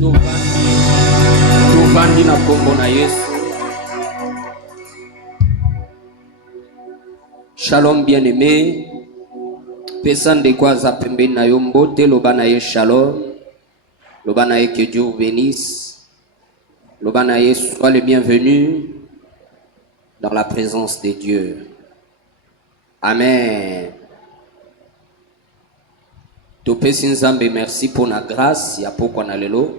Tovandi na kombo na Yesu. Shalom bien-aimé. Pesan de quoi zapembe na yombote loba na ye shalom. Loba na ye que Dieu vous bénisse. Loba na ye sois le bienvenu dans la présence de Dieu. Amen. Topesi nzambe merci pour la grâce ya poko na lelo.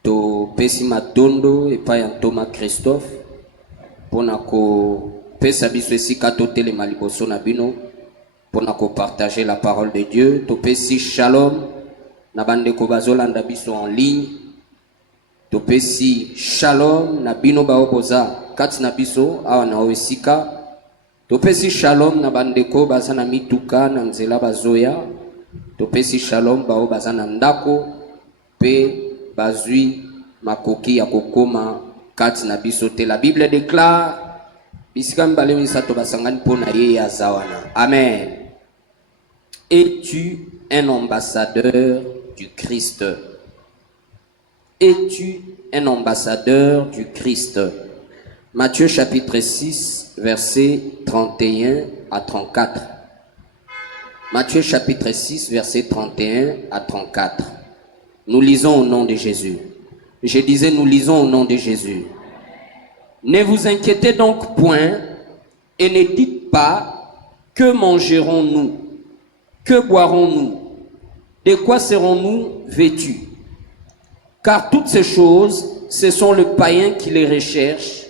Topesi matondo epai ya Thomas Christophe pona ko pesa biso esika totelema liboso na bino pona ko partager la parole de Dieu. Topesi shalom na bandeko bazolanda biso en ligne. Topesi shalom na bino baoboza kati na biso awa na esika. Topesi shalom na bandeko baza na mituka na nzela bazoya. Topesi shalom bao baza na ndako pe bazui makoki ya kokoma kati na biso te. La Bible déclare bisika mbale misato basangani pona ye ya zawana. Amen. Es-tu un ambassadeur du Christ? Es-tu un ambassadeur du Christ? Matthieu chapitre 6 versets 31 à 34. Matthieu chapitre 6 versets 31 à 34. Nous lisons au nom de Jésus. Je disais, nous lisons au nom de Jésus. Ne vous inquiétez donc point et ne dites pas que mangerons-nous, que boirons-nous, de quoi serons-nous vêtus? Car toutes ces choses, ce sont le païen qui les recherche.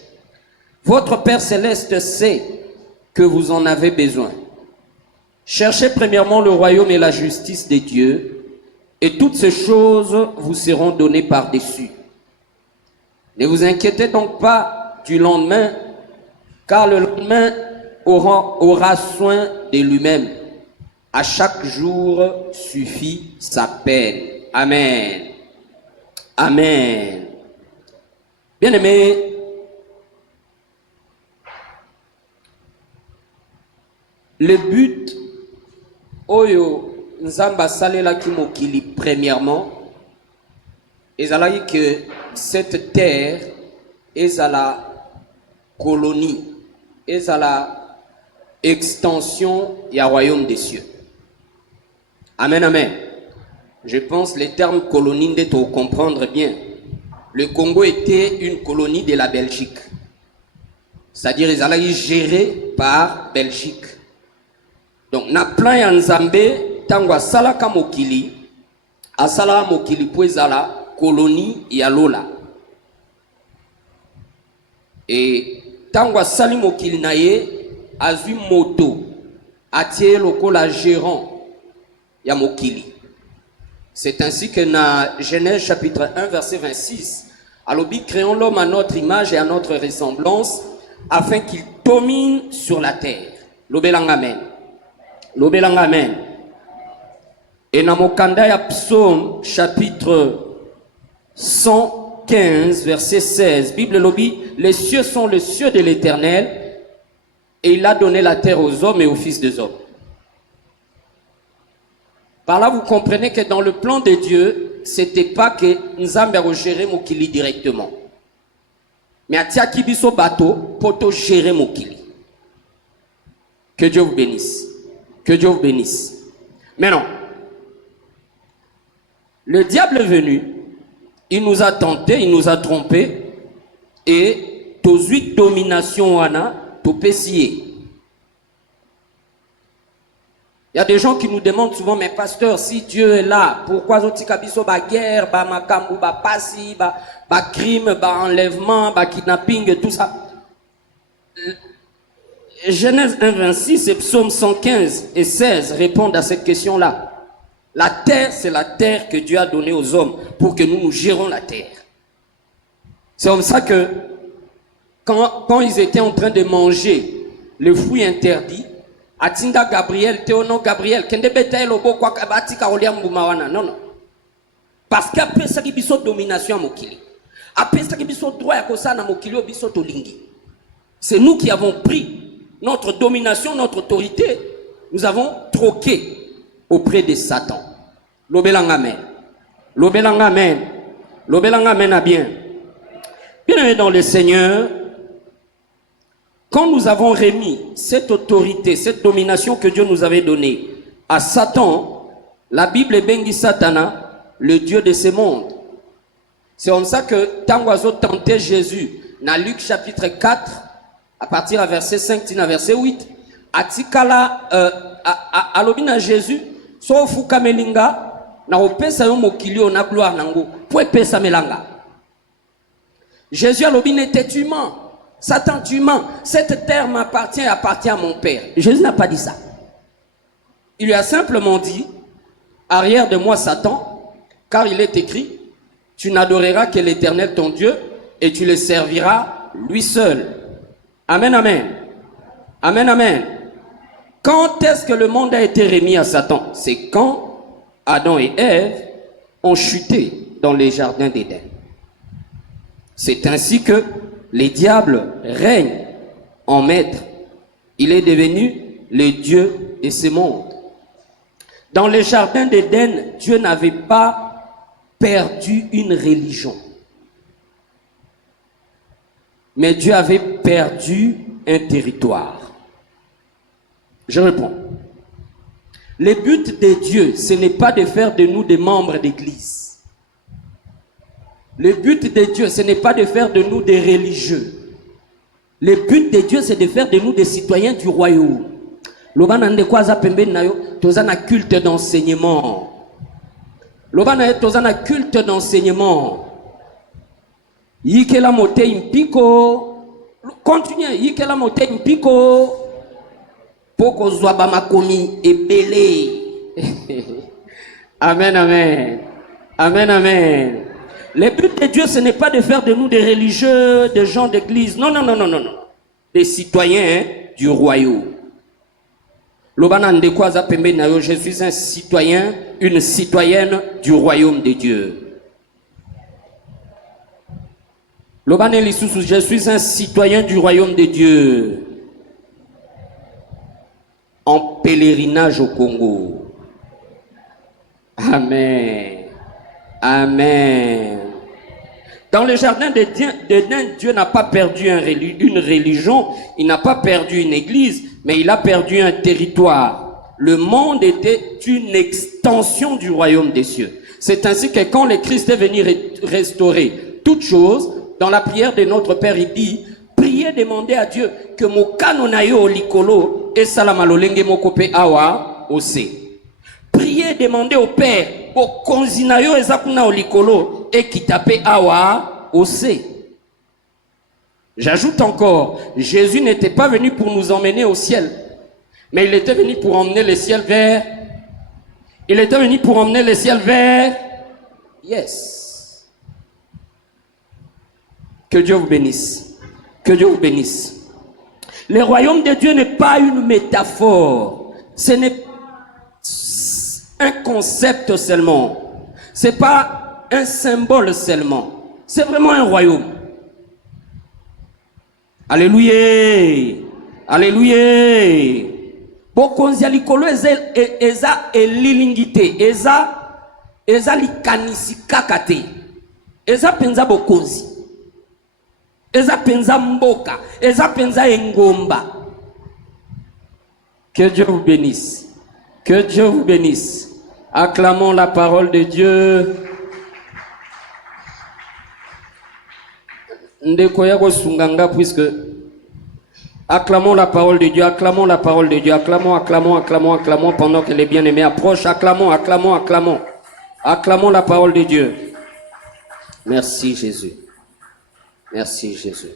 Votre Père Céleste sait que vous en avez besoin. Cherchez premièrement le royaume et la justice de Dieu, et toutes ces choses vous seront données par-dessus. Ne vous inquiétez donc pas du lendemain, car le lendemain aura soin de lui-même. À chaque jour suffit sa peine. Amen. Amen. Bien-aimés, le but Oyo Nzamba salela ki mokili premièrement ezalaki que cette terre ezala colonie, ezala extension ya royaume des cieux. Amen, amen. Je pense les termes colonie d'être comprendre bien. Le Congo était une colonie de la Belgique. C'est-à-dire ezalaki géré par Belgique. Donc, na plan ya Nzambe, tango asalaka mokili, asalaka mokili po ezala colonie ya lola. Et tango asali mokili na ye, azui moto, atie lokola gérant ya mokili. C'est ainsi que na Genèse chapitre 1 verset 26, alobi créons l'homme à notre image et à notre ressemblance, afin qu'il domine sur la terre. Lobelanga amen. Lobelanga amen. Et dans Mokanda ya Psaume chapitre 115 verset 16, Bible lobi, les cieux sont les cieux de l'Éternel et il a donné la terre aux hommes et aux fils des hommes. Par là vous comprenez que dans le plan de Dieu, c'était pas que Nzambe a géré mokili directement. Mais atia kibiso bateau poto gérer mokili. Que Dieu vous bénisse. Que Dieu vous bénisse. Maintenant, le diable est venu, il nous a tentés, il nous a trompés, et tous 8 dominations wana, tout pessier. Il y a des gens qui nous demandent souvent, mais pasteur, si Dieu est là, pourquoi zotikabiso ba guerre, ba makambu, ba pasi, ba crime, ba enlèvement, ba kidnapping, tout ça? Genèse 1, 26 et Psaume 115 et 16 répondent à cette question-là. La terre, c'est la terre que Dieu a donnée aux hommes pour que nous gérons la terre. C'est comme ça que quand ils étaient en train de manger le fruit interdit, Atinda Gabriel, Théonon Gabriel, Kende Betaï Lobo, Kwakabati Karoliam Boumawana. Non, non. Parce qu'après ça, il y a une domination à Mokili. Après ça, il y a un droit à Kosana Mokili, il y a Tolingi. C'est nous qui avons pris notre domination, notre autorité, nous avons troqué auprès de Satan. Lobelang amen. Lobelang amen. Lobelanga mena bien. Bien dans le Seigneur, quand nous avons remis cette autorité, cette domination que Dieu nous avait donnée à Satan, la Bible bengi Satana, le Dieu de ce monde. C'est comme ça que Tangoazo tentait Jésus dans Luc chapitre 4, à partir du verset 5, à verset 8. Atikala, alobina Jésus, sauf Kamelinga, na opesa yo mokilio na gloire nango, pour pesa melanga. Jésus alobina était humain. Satan est humain. Cette terre m'appartient, appartient à mon Père. Jésus n'a pas dit ça. Il lui a simplement dit, arrière de moi Satan, car il est écrit, tu n'adoreras que l'Éternel ton Dieu et tu le serviras lui seul. Amen, amen. Amen, amen. Quand est-ce que le monde a été remis à Satan? C'est quand Adam et Ève ont chuté dans les jardins d'Éden. C'est ainsi que les diables règnent en maître. Il est devenu le Dieu de ce monde. Dans les jardins d'Éden, Dieu n'avait pas perdu une religion. Mais Dieu avait perdu un territoire. Je réponds. Le but de Dieu, ce n'est pas de faire de nous des membres d'église. Le but de Dieu, ce n'est pas de faire de nous des religieux. Le but de Dieu, c'est de faire de nous des citoyens du royaume. Lobana ndekwaza pembeni nayo, tozana culte d'enseignement. Lobana tozana culte d'enseignement. Yikela mote impiko. Continuez, yikela mote impiko. Poko zwaba makomi ebele. Amen, amen. Amen, amen. Le but de Dieu, ce n'est pas de faire de nous des religieux, des gens d'église. Non, non, non, non, non, non. Des citoyens du royaume. Je suis un citoyen, une citoyenne du royaume de Dieu. Je suis un citoyen du royaume de Dieu. En pèlerinage au Congo. Amen. Amen. Dans le jardin d'Éden, Dieu n'a pas perdu une religion, il n'a pas perdu une église, mais il a perdu un territoire. Le monde était une extension du royaume des cieux. C'est ainsi que quand le Christ est venu restaurer toutes choses, dans la prière de notre Père, il dit, priez, demandez à Dieu que mokano na yo likolo et salamalolenge mokope awa ose. Priez, demandez au Père, au konzinayo ezakuna o likolo et kitape awa ose. J'ajoute encore, Jésus n'était pas venu pour nous emmener au ciel, mais il était venu pour emmener le ciel vers. Il était venu pour emmener le ciel vers. Yes. Que Dieu vous bénisse. Que Dieu vous bénisse. Le royaume de Dieu n'est pas une métaphore. Ce n'est pas un concept seulement. Ce n'est pas un symbole seulement. C'est vraiment un royaume. Alléluia. Alléluia. Bokonzia likolo eza elilingite. Eza likanisi kakate. Eza penza bokonzi. Eza penza mboka. Eza penza engomba. Que Dieu vous bénisse. Que Dieu vous bénisse. Acclamons la parole de Dieu. Ndekoyago sunganga puisque acclamons la parole de Dieu, acclamons la parole de Dieu, acclamons, acclamons, acclamons, acclamons pendant que les bien-aimés approchent, acclamons, acclamons, acclamons, acclamons la parole de Dieu. Merci Jésus. Merci Jésus.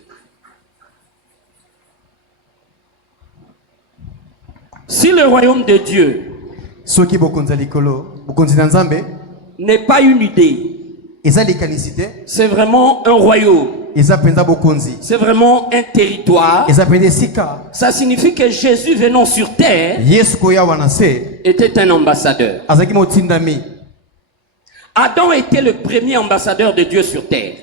Si le royaume de Dieu n'est pas une idée, c'est vraiment un royaume. C'est vraiment un territoire. Ça signifie que Jésus venant sur terre était un ambassadeur. Adam était le premier ambassadeur de Dieu sur terre.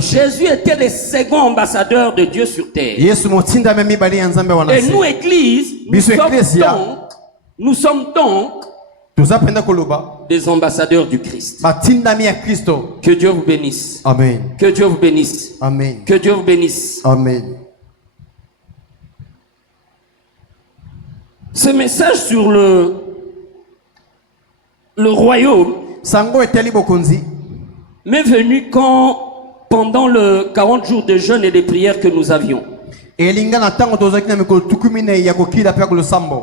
Jésus était le second ambassadeur de Dieu sur terre. Et nous, Église, nous sommes donc des ambassadeurs du Christ. Que Dieu vous bénisse. Amen. Que Dieu vous bénisse. Amen. Que Dieu vous bénisse. Amen. Ce message sur le royaume m'est venu pendant le 40 jours de jeûne et de prière que nous avions. Il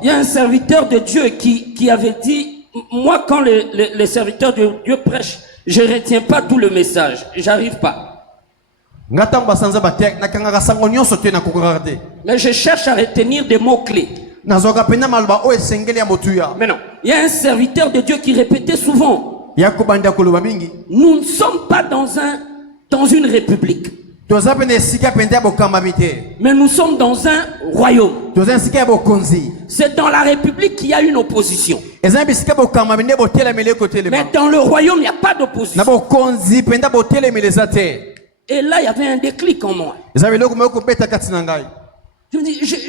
y a un serviteur de Dieu qui avait dit, moi quand les serviteurs de Dieu prêchent, je ne retiens pas tout le message, j'arrive pas. Mais je cherche à retenir des mots-clés. Mais non, il y a un serviteur de Dieu qui répétait souvent, nous ne sommes pas dans une république, mais nous sommes dans un royaume. C'est dans la république qu'il y a une opposition, mais dans le royaume il n'y a pas d'opposition. Et là il y avait un déclic en moi.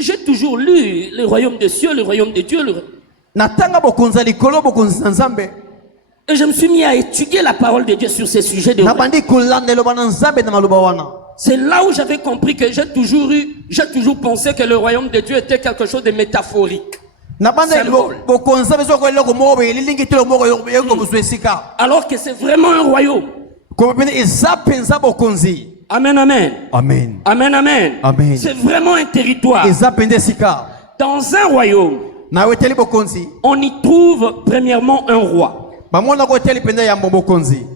J'ai toujours lu le royaume des cieux, le royaume de Dieu. Et je me suis mis à étudier la parole de Dieu sur ces sujets de royaume. C'est là où j'avais compris que j'ai toujours pensé que le royaume de Dieu était quelque chose de métaphorique. Alors que c'est vraiment un royaume. Amen, amen. Amen. Amen, amen. Amen. C'est vraiment un territoire. Dans un royaume, on y trouve premièrement un roi.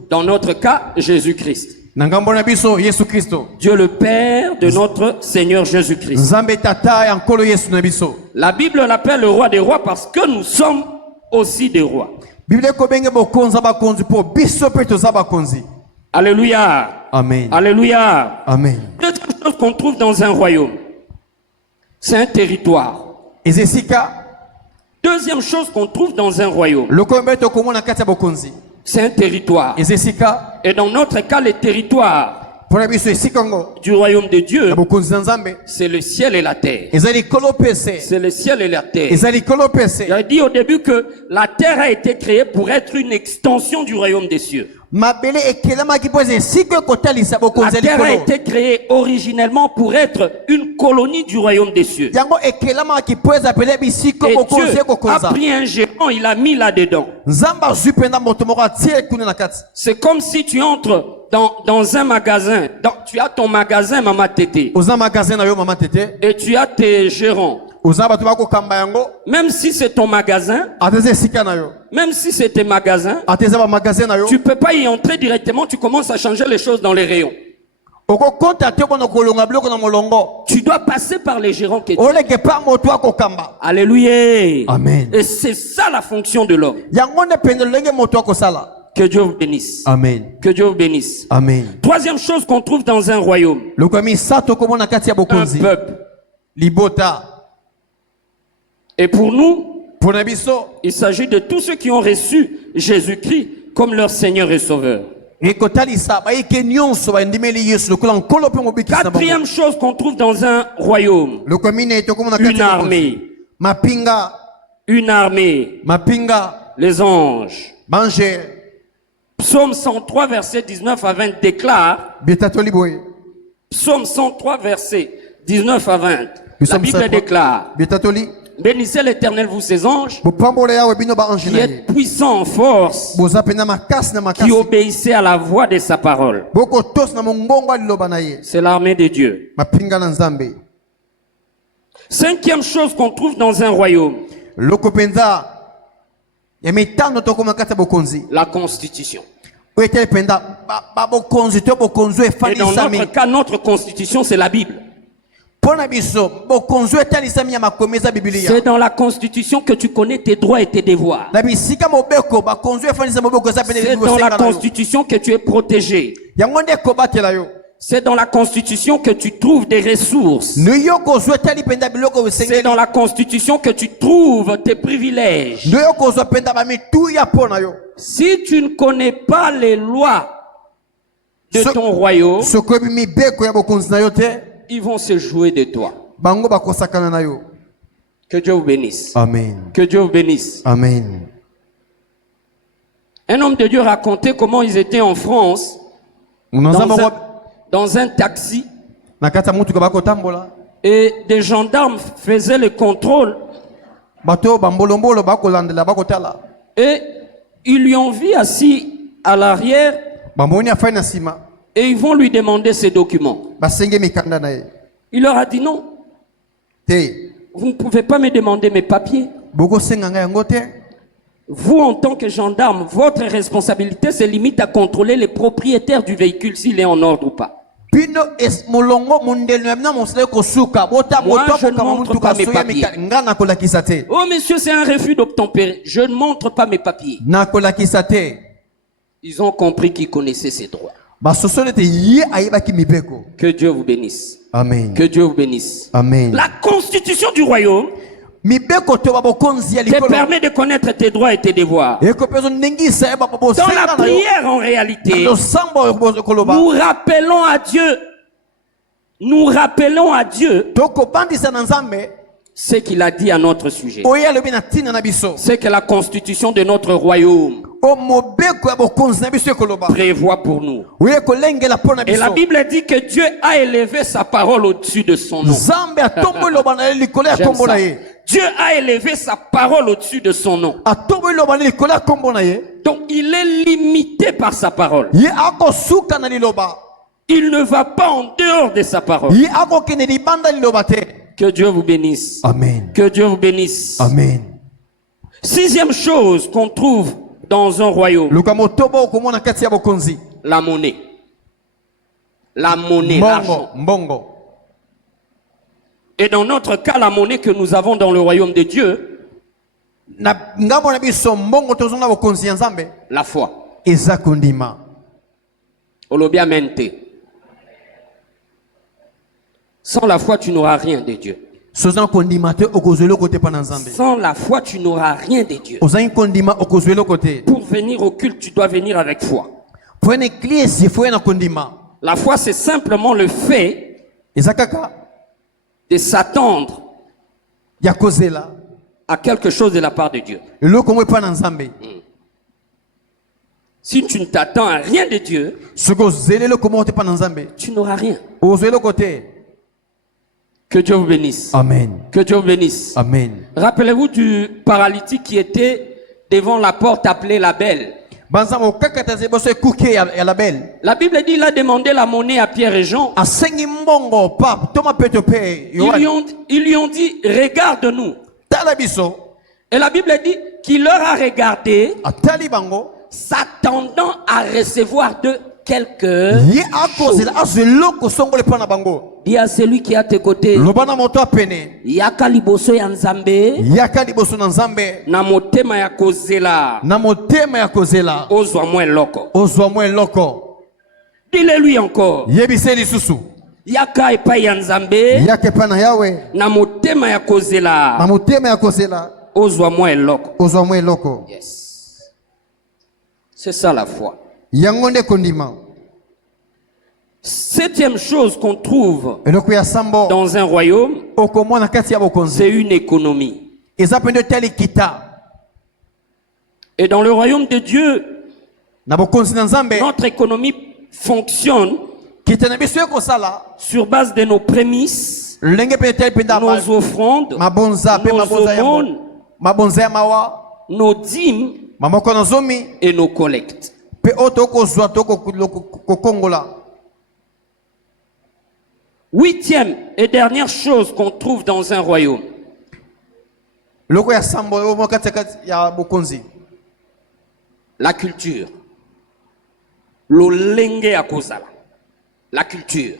Dans notre cas, Jésus-Christ. Dieu le Père de notre Seigneur Jésus-Christ. La Bible l'appelle le roi des rois parce que nous sommes aussi des rois. Alléluia. Amen. Alléluia. Amen. Deuxième chose qu'on trouve dans un royaume, c'est un territoire. Deuxième chose qu'on trouve dans un royaume, c'est un territoire. Et dans notre cas, le territoire du royaume de Dieu, c'est le ciel et la terre. C'est le ciel et la terre. J'ai dit au début que la terre a été créée pour être une extension du royaume des cieux. La terre a été créée originellement pour être une colonie du royaume des cieux. Et Dieu a pris un géant, il a mis là-dedans. C'est comme si tu entres dans un magasin. Tu as ton magasin Mama Tété. Et tu as tes gérants. Même si c'est ton magasin, même si c'est tes magasins, tu ne peux pas y entrer directement, tu commences à changer les choses dans les rayons. Tu dois passer par les gérants qui étaient. Alléluia. Amen. Et c'est ça la fonction de l'homme. Que Dieu vous bénisse. Amen. Que Dieu vous bénisse. Amen. Troisième chose qu'on trouve dans un royaume, un peuple. Et pour nous, il s'agit de tous ceux qui ont reçu Jésus-Christ comme leur Seigneur et Sauveur. Quatrième chose qu'on trouve dans un royaume, une armée. Une armée. Les anges. Psaume 103, verset 19 à 20 déclare. Psaume 103, verset 19 à 20. La Bible déclare. Bénissez l'Éternel, vous ses anges, qui êtes puissants en force, qui obéissez à la voix de sa parole. C'est l'armée de Dieu. Cinquième chose qu'on trouve dans un royaume, la constitution. Et dans notre cas, notre constitution, c'est la Bible. C'est dans la constitution que tu connais tes droits et tes devoirs. C'est dans la constitution que tu es protégé. C'est dans la constitution que tu trouves des ressources. C'est dans la constitution que tu trouves tes privilèges. Si tu ne connais pas les lois de ton royaume, ils vont se jouer de toi. Que Dieu vous bénisse. Amen. Que Dieu vous bénisse. Amen. Un homme de Dieu racontait comment ils étaient en France dans un taxi et des gendarmes faisaient le contrôle et ils lui ont vu assis à l'arrière et ils vont lui demander ses documents. Il leur a dit non, vous ne pouvez pas me demander mes papiers. Vous, en tant que gendarme, votre responsabilité se limite à contrôler les propriétaires du véhicule s'il est en ordre ou pas. Moi, je ne montre pas mes papiers. Oh, monsieur, c'est un refus d'obtempérer. Je ne montre pas mes papiers. Ils ont compris qu'ils connaissaient ses droits. Que Dieu vous bénisse. Amen. Que Dieu vous bénisse. Amen. La constitution du royaume te permet de connaître tes droits et tes devoirs. Dans la prière, en réalité, nous rappelons à Dieu ce qu'il a dit à notre sujet. C'est que la constitution de notre royaume prévoit pour nous. Et la Bible dit que Dieu a élevé sa parole au-dessus de son nom. Dieu a élevé sa parole au-dessus de son nom. Donc il est limité par sa parole. Il ne va pas en dehors de sa parole. Que Dieu vous bénisse. Amen. Que Dieu vous bénisse. Amen. Sixième chose qu'on trouve dans un royaume. La monnaie. La monnaie, l'argent. Et dans notre cas, la monnaie que nous avons dans le royaume de Dieu, la foi. Olobiamente. Sans la foi, tu n'auras rien de Dieu. Sans la foi, tu n'auras rien de Dieu. Pour venir au culte, tu dois venir avec foi. La foi, c'est simplement le fait de s'attendre à quelque chose de la part de Dieu. Si tu ne t'attends à rien de Dieu, tu n'auras rien. Que Dieu vous bénisse. Amen. Que Dieu vous bénisse. Amen. Rappelez-vous du paralytique qui était devant la porte appelée la Belle. La Bible dit qu'il a demandé la monnaie à Pierre et Jean. Ils lui ont dit, regarde-nous. Et la Bible dit qu'il leur a regardé, s'attendant à recevoir de quelque chose. Dis à celui qui est à tes côtés, yaka liboso ya Nzambe, na motema ya kozela, ozwa mwe loko. Dis-le lui encore, yaka epai ya Nzambe, na motema ya kozela, ozwa mwe loko. Yes. C'est ça la foi. Septième chose qu'on trouve dans un royaume, c'est une économie. Et dans le royaume de Dieu, notre économie fonctionne sur base de nos prémices, nos offrandes, nos aumônes, nos dîmes et nos collectes. Huitième et dernière chose qu'on trouve dans un royaume, la culture. Lolenge akozala. La culture.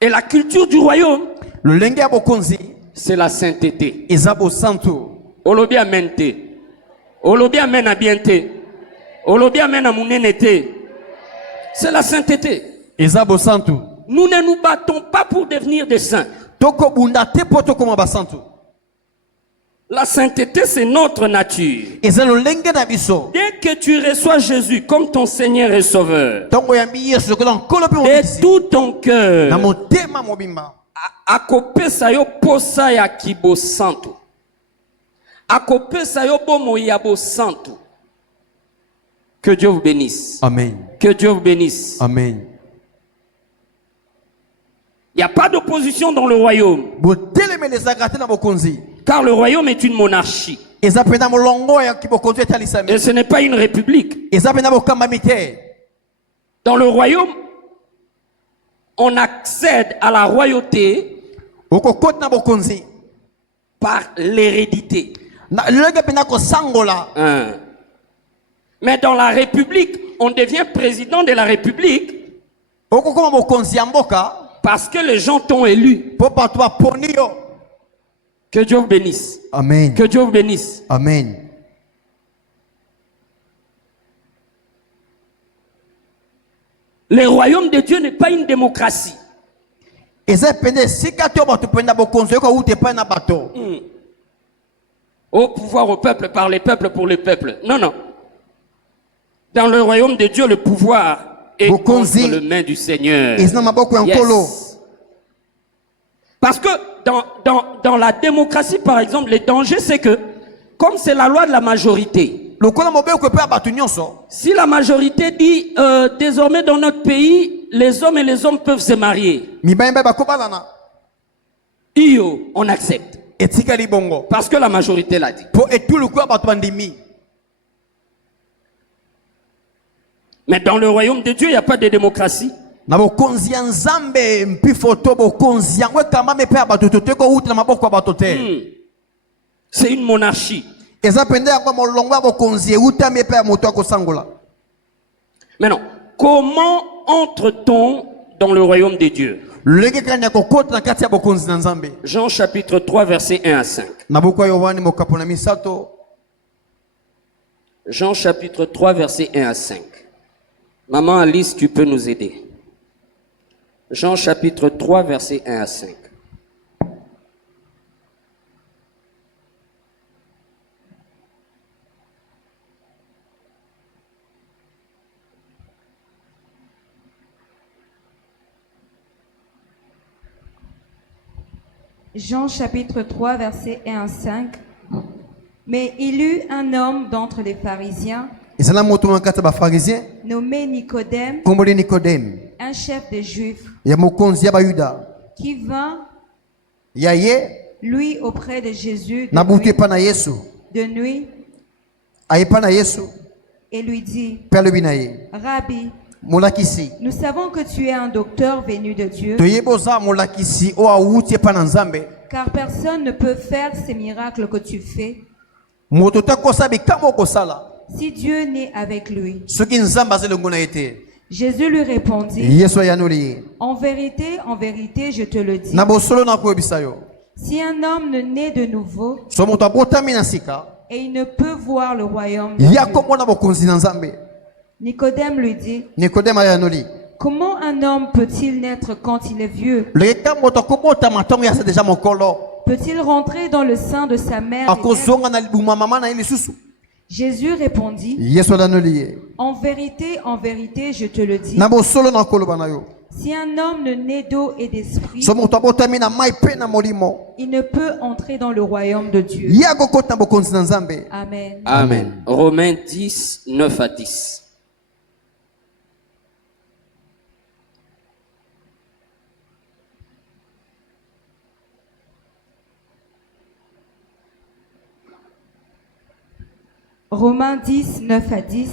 Et la culture du royaume, c'est la sainteté. Olobi amente. Olobi amena biente. Olobi amena munenete. C'est la sainteté. Nous ne nous battons pas pour devenir des saints. La sainteté, c'est notre nature. Dès que tu reçois Jésus comme ton Seigneur et Sauveur, de tout ton cœur, akopesa yo posa ya kibo santo. Akopesa yo bomo ya bo santu. Que Dieu vous bénisse. Amen. Que Dieu vous bénisse. Amen. Il n'y a pas d'opposition dans le royaume. Car le royaume est une monarchie. Et ce n'est pas une république. Dans le royaume, on accède à la royauté par l'hérédité. Mais dans la république, on devient président de la république parce que les gens t'ont élu. Que Dieu vous bénisse. Amen. Que Dieu vous bénisse. Amen. Le royaume de Dieu n'est pas une démocratie. Au pouvoir au peuple, par les peuples, pour les peuples. Non, non. Dans le royaume de Dieu, le pouvoir est entre les mains du Seigneur. Yes. Parce que dans la démocratie, par exemple, le danger, c'est que, comme c'est la loi de la majorité, si la majorité dit, désormais dans notre pays, les hommes et les hommes peuvent se marier, on accepte. Parce que la majorité l'a dit. Mais dans le royaume de Dieu, il n'y a pas de démocratie. C'est une monarchie. Maintenant, comment entre-t-on dans le royaume de Dieu? Jean chapitre 3 verset 1 à 5. Jean chapitre 3 verset 1 à 5. Maman Alice, tu peux nous aider. Jean chapitre 3 verset 1 à 5. Jean chapitre 3 verset 1 à 5. Mais il eut un homme d'entre les pharisiens nommé Nicodème, un chef des Juifs, qui vint lui auprès de Jésus de nuit et lui dit, Rabbi, nous savons que tu es un docteur venu de Dieu, car personne ne peut faire ces miracles que tu fais si Dieu n'est avec lui. Jésus lui répondit, en vérité, je te le dis, si un homme ne naît de nouveau, et il ne peut voir le royaume de Dieu. Nicodème lui dit, comment un homme peut-il naître quand il est vieux? Peut-il rentrer dans le sein de sa mère? Jésus répondit, en vérité, je te le dis, si un homme ne naît d'eau et d'esprit, il ne peut entrer dans le royaume de Dieu. Amen. Amen. Romains 10, 9 à 10. Romains 10, 9 à 10.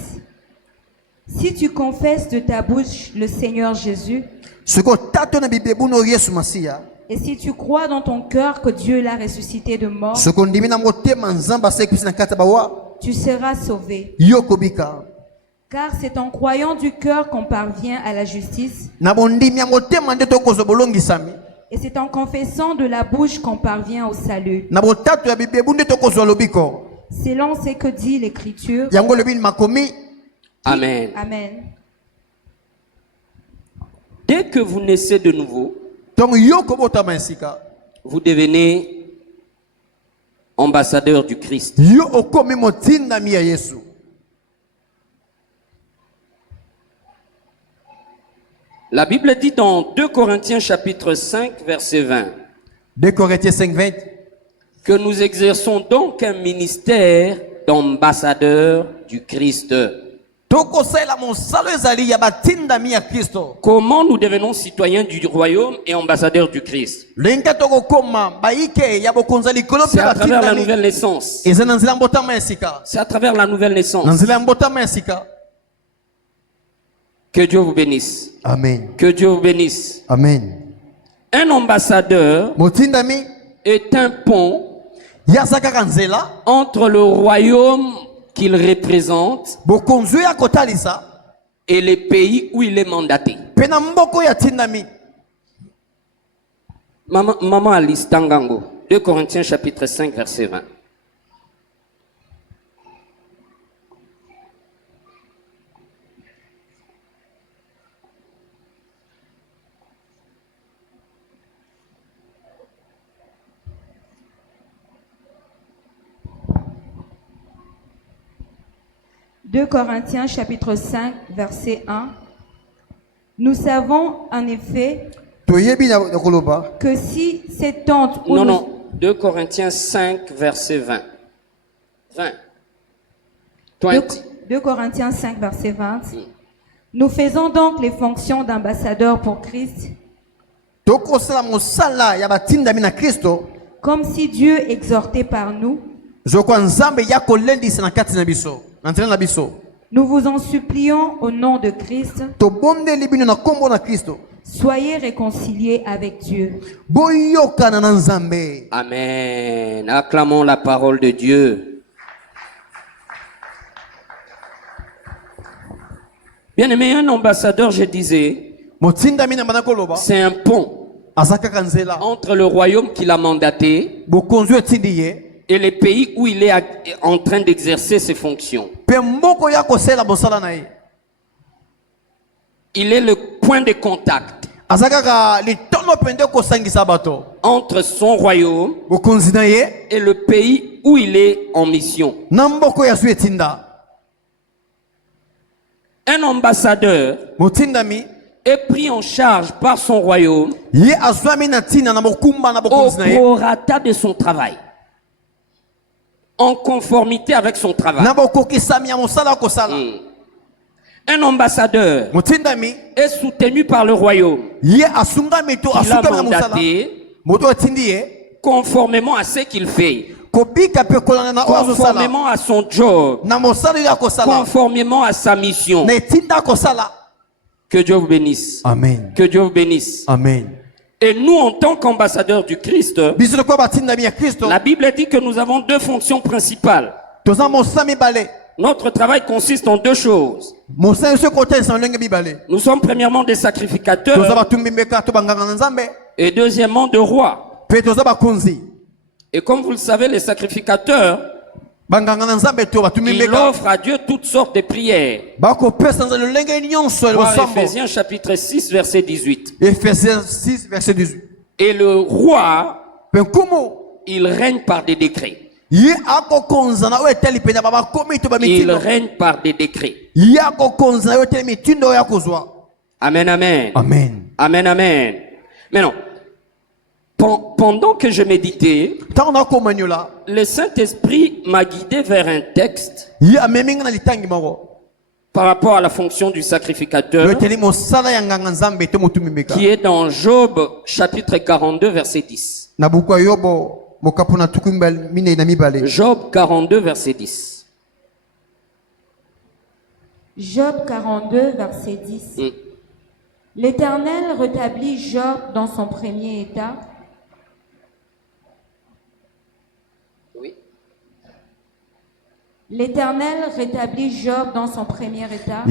Si tu confesses de ta bouche le Seigneur Jésus, et si tu crois dans ton cœur que Dieu l'a ressuscité de mort, tu seras sauvé. Car c'est en croyant du cœur qu'on parvient à la justice, et c'est en confessant de la bouche qu'on parvient au salut. Selon ce que dit l'Écriture. Amen. Amen. Dès que vous naissez de nouveau, vous devenez ambassadeur du Christ. La Bible dit dans 2 Corinthiens chapitre 5 verset 20. 2 Corinthiens 5, 20. Que nous exerçons donc un ministère d'ambassadeur du Christ. Comment nous devenons citoyens du royaume et ambassadeurs du Christ? C'est à travers la nouvelle naissance. C'est à travers la nouvelle naissance. Que Dieu vous bénisse. Amen. Que Dieu vous bénisse. Amen. Un ambassadeur est un pont entre le royaume qu'il représente et les pays où il est mandaté. Maman Alice Tangango, 2 Corinthiens chapitre 5 verset 20. « 2 Corinthiens chapitre 5 verset 1. Nous savons en effet que si cette tente... Non, 2 Corinthiens 5 verset 20. 2 Corinthiens 5 verset 20. Nous faisons donc les fonctions d'ambassadeurs pour Christ, comme si Dieu exhortait par nous. Nous vous en supplions au nom de Christ. Soyez réconciliés avec Dieu. Amen. Acclamons la parole de Dieu. Bien-aimé, un ambassadeur, je disais, c'est un pont entre le royaume qu'il a mandaté et les pays où il est en train d'exercer ses fonctions. Il est le point de contact entre son royaume et le pays où il est en mission. Un ambassadeur est pris en charge par son royaume au prorata de son travail, en conformité avec son travail. Un ambassadeur est soutenu par le royaume. Il a mandaté conformément à ce qu'il fait, conformément à son job, conformément à sa mission. Que Dieu vous bénisse. Amen. Que Dieu vous bénisse. Amen. Et nous, en tant qu'ambassadeurs du Christ, la Bible dit que nous avons deux fonctions principales. Notre travail consiste en deux choses. Nous sommes premièrement des sacrificateurs et deuxièmement de rois. Et comme vous le savez, les sacrificateurs, ils offrent à Dieu toutes sortes de prières. Ephésiens chapitre 6 verset 18. Et le roi, il règne par des décrets. Il règne par des décrets. Amen, amen. Amen. Amen, amen. Maintenant, pendant que je méditais, le Saint-Esprit m'a guidé vers un texte par rapport à la fonction du sacrificateur qui est dans Job chapitre 42 verset 10. Job 42 verset 10. Job 42 verset 10. L'Éternel rétablit Job dans son premier état. Oui. L'Éternel rétablit Job dans son premier état.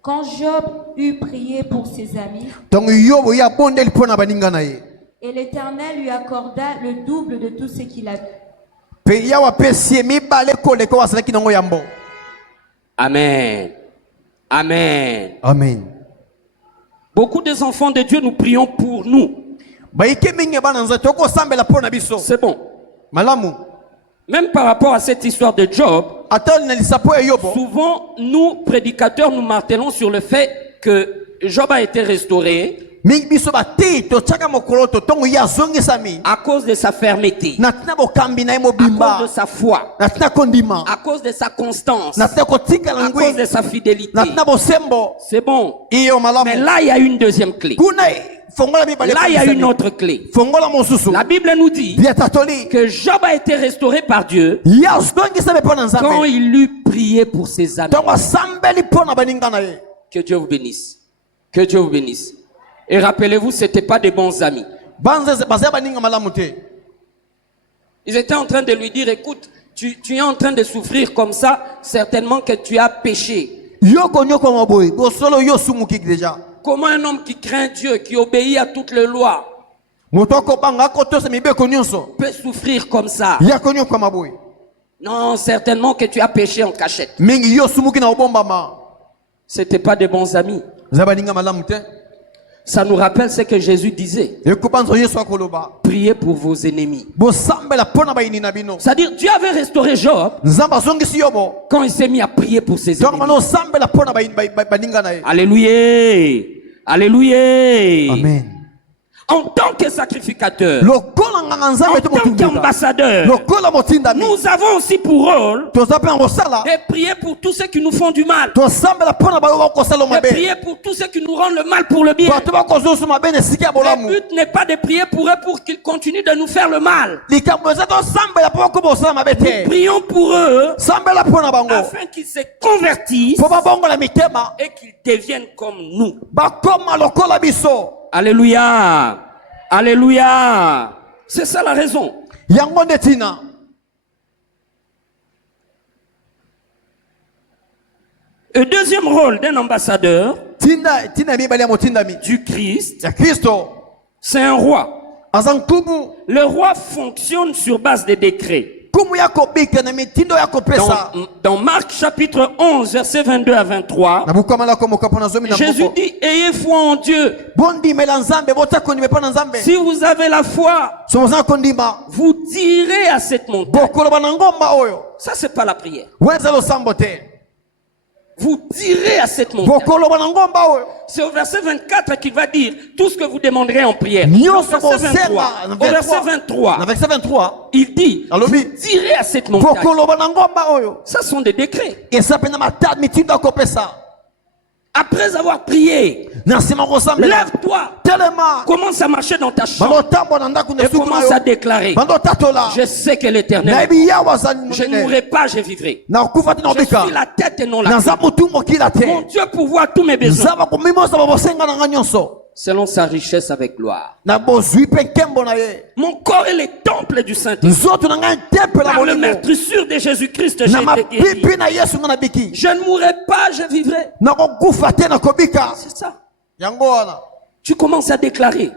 Quand Job eut prié pour ses amis, et l'Éternel lui accorda le double de tout ce qu'il avait. Amen. Amen. Amen. Beaucoup des enfants de Dieu, nous prions pour nous. C'est bon. Même par rapport à cette histoire de Job, souvent, nous, prédicateurs, nous martelons sur le fait que Job a été restauré À cause de sa fermeté. À cause de sa foi. À cause de sa constance. À cause de sa fidélité. C'est bon. Mais là, il y a une deuxième clé. Là, il y a une autre clé. La Bible nous dit que Job a été restauré par Dieu quand il eut prié pour ses amis. Que Dieu vous bénisse. Que Dieu vous bénisse. Et rappelez-vous, ce n'étaient pas des bons amis. Ils étaient en train de lui dire, écoute, tu es en train de souffrir comme ça, certainement que tu as péché. Comment un homme qui craint Dieu, qui obéit à toutes les lois, peut souffrir comme ça? Non, certainement que tu as péché en cachette. Ce n'étaient pas de bons amis. Ça nous rappelle ce que Jésus disait. Priez pour vos ennemis. C'est-à-dire, Dieu avait restauré Job quand il s'est mis à prier pour ses ennemis. Alléluia. Alléluia. Amen. En tant que sacrificateur, en tant qu'ambassadeur, nous avons aussi pour rôle de prier pour tous ceux qui nous font du mal, de prier pour tous ceux qui nous rendent le mal pour le bien. Le but n'est pas de prier pour eux pour qu'ils continuent de nous faire le mal. Nous prions pour eux afin qu'ils se convertissent et qu'ils deviennent comme nous. Alléluia. Alléluia. C'est ça la raison. Le deuxième rôle d'un ambassadeur du Christ, c'est un roi. Le roi fonctionne sur base des décrets. Dans Marc chapitre 11, versets 22 à 23, Jésus dit, ayez foi en Dieu. Si vous avez la foi, vous direz à cette montagne. Ça, c'est pas la prière. Vous direz à cette montagne. C'est au verset 24 qu'il va dire tout ce que vous demanderez en prière. Au verset 23, il dit, vous direz à cette montagne. Ça sont des décrets. Après avoir prié, lève-toi, commence à marcher dans ta chambre et commence à déclarer, je sais que l'Éternel, je ne mourrai pas, je vivrai. Je suis la tête et non la queue. Mon Dieu pourvoit tous mes besoins selon sa richesse avec gloire. Mon corps est le temple du Saint-Esprit. Par le meurtrissure de Jésus-Christ, j'ai été guéri. Je ne mourrai pas, je vivrai. C'est ça. Tu commences à déclarer.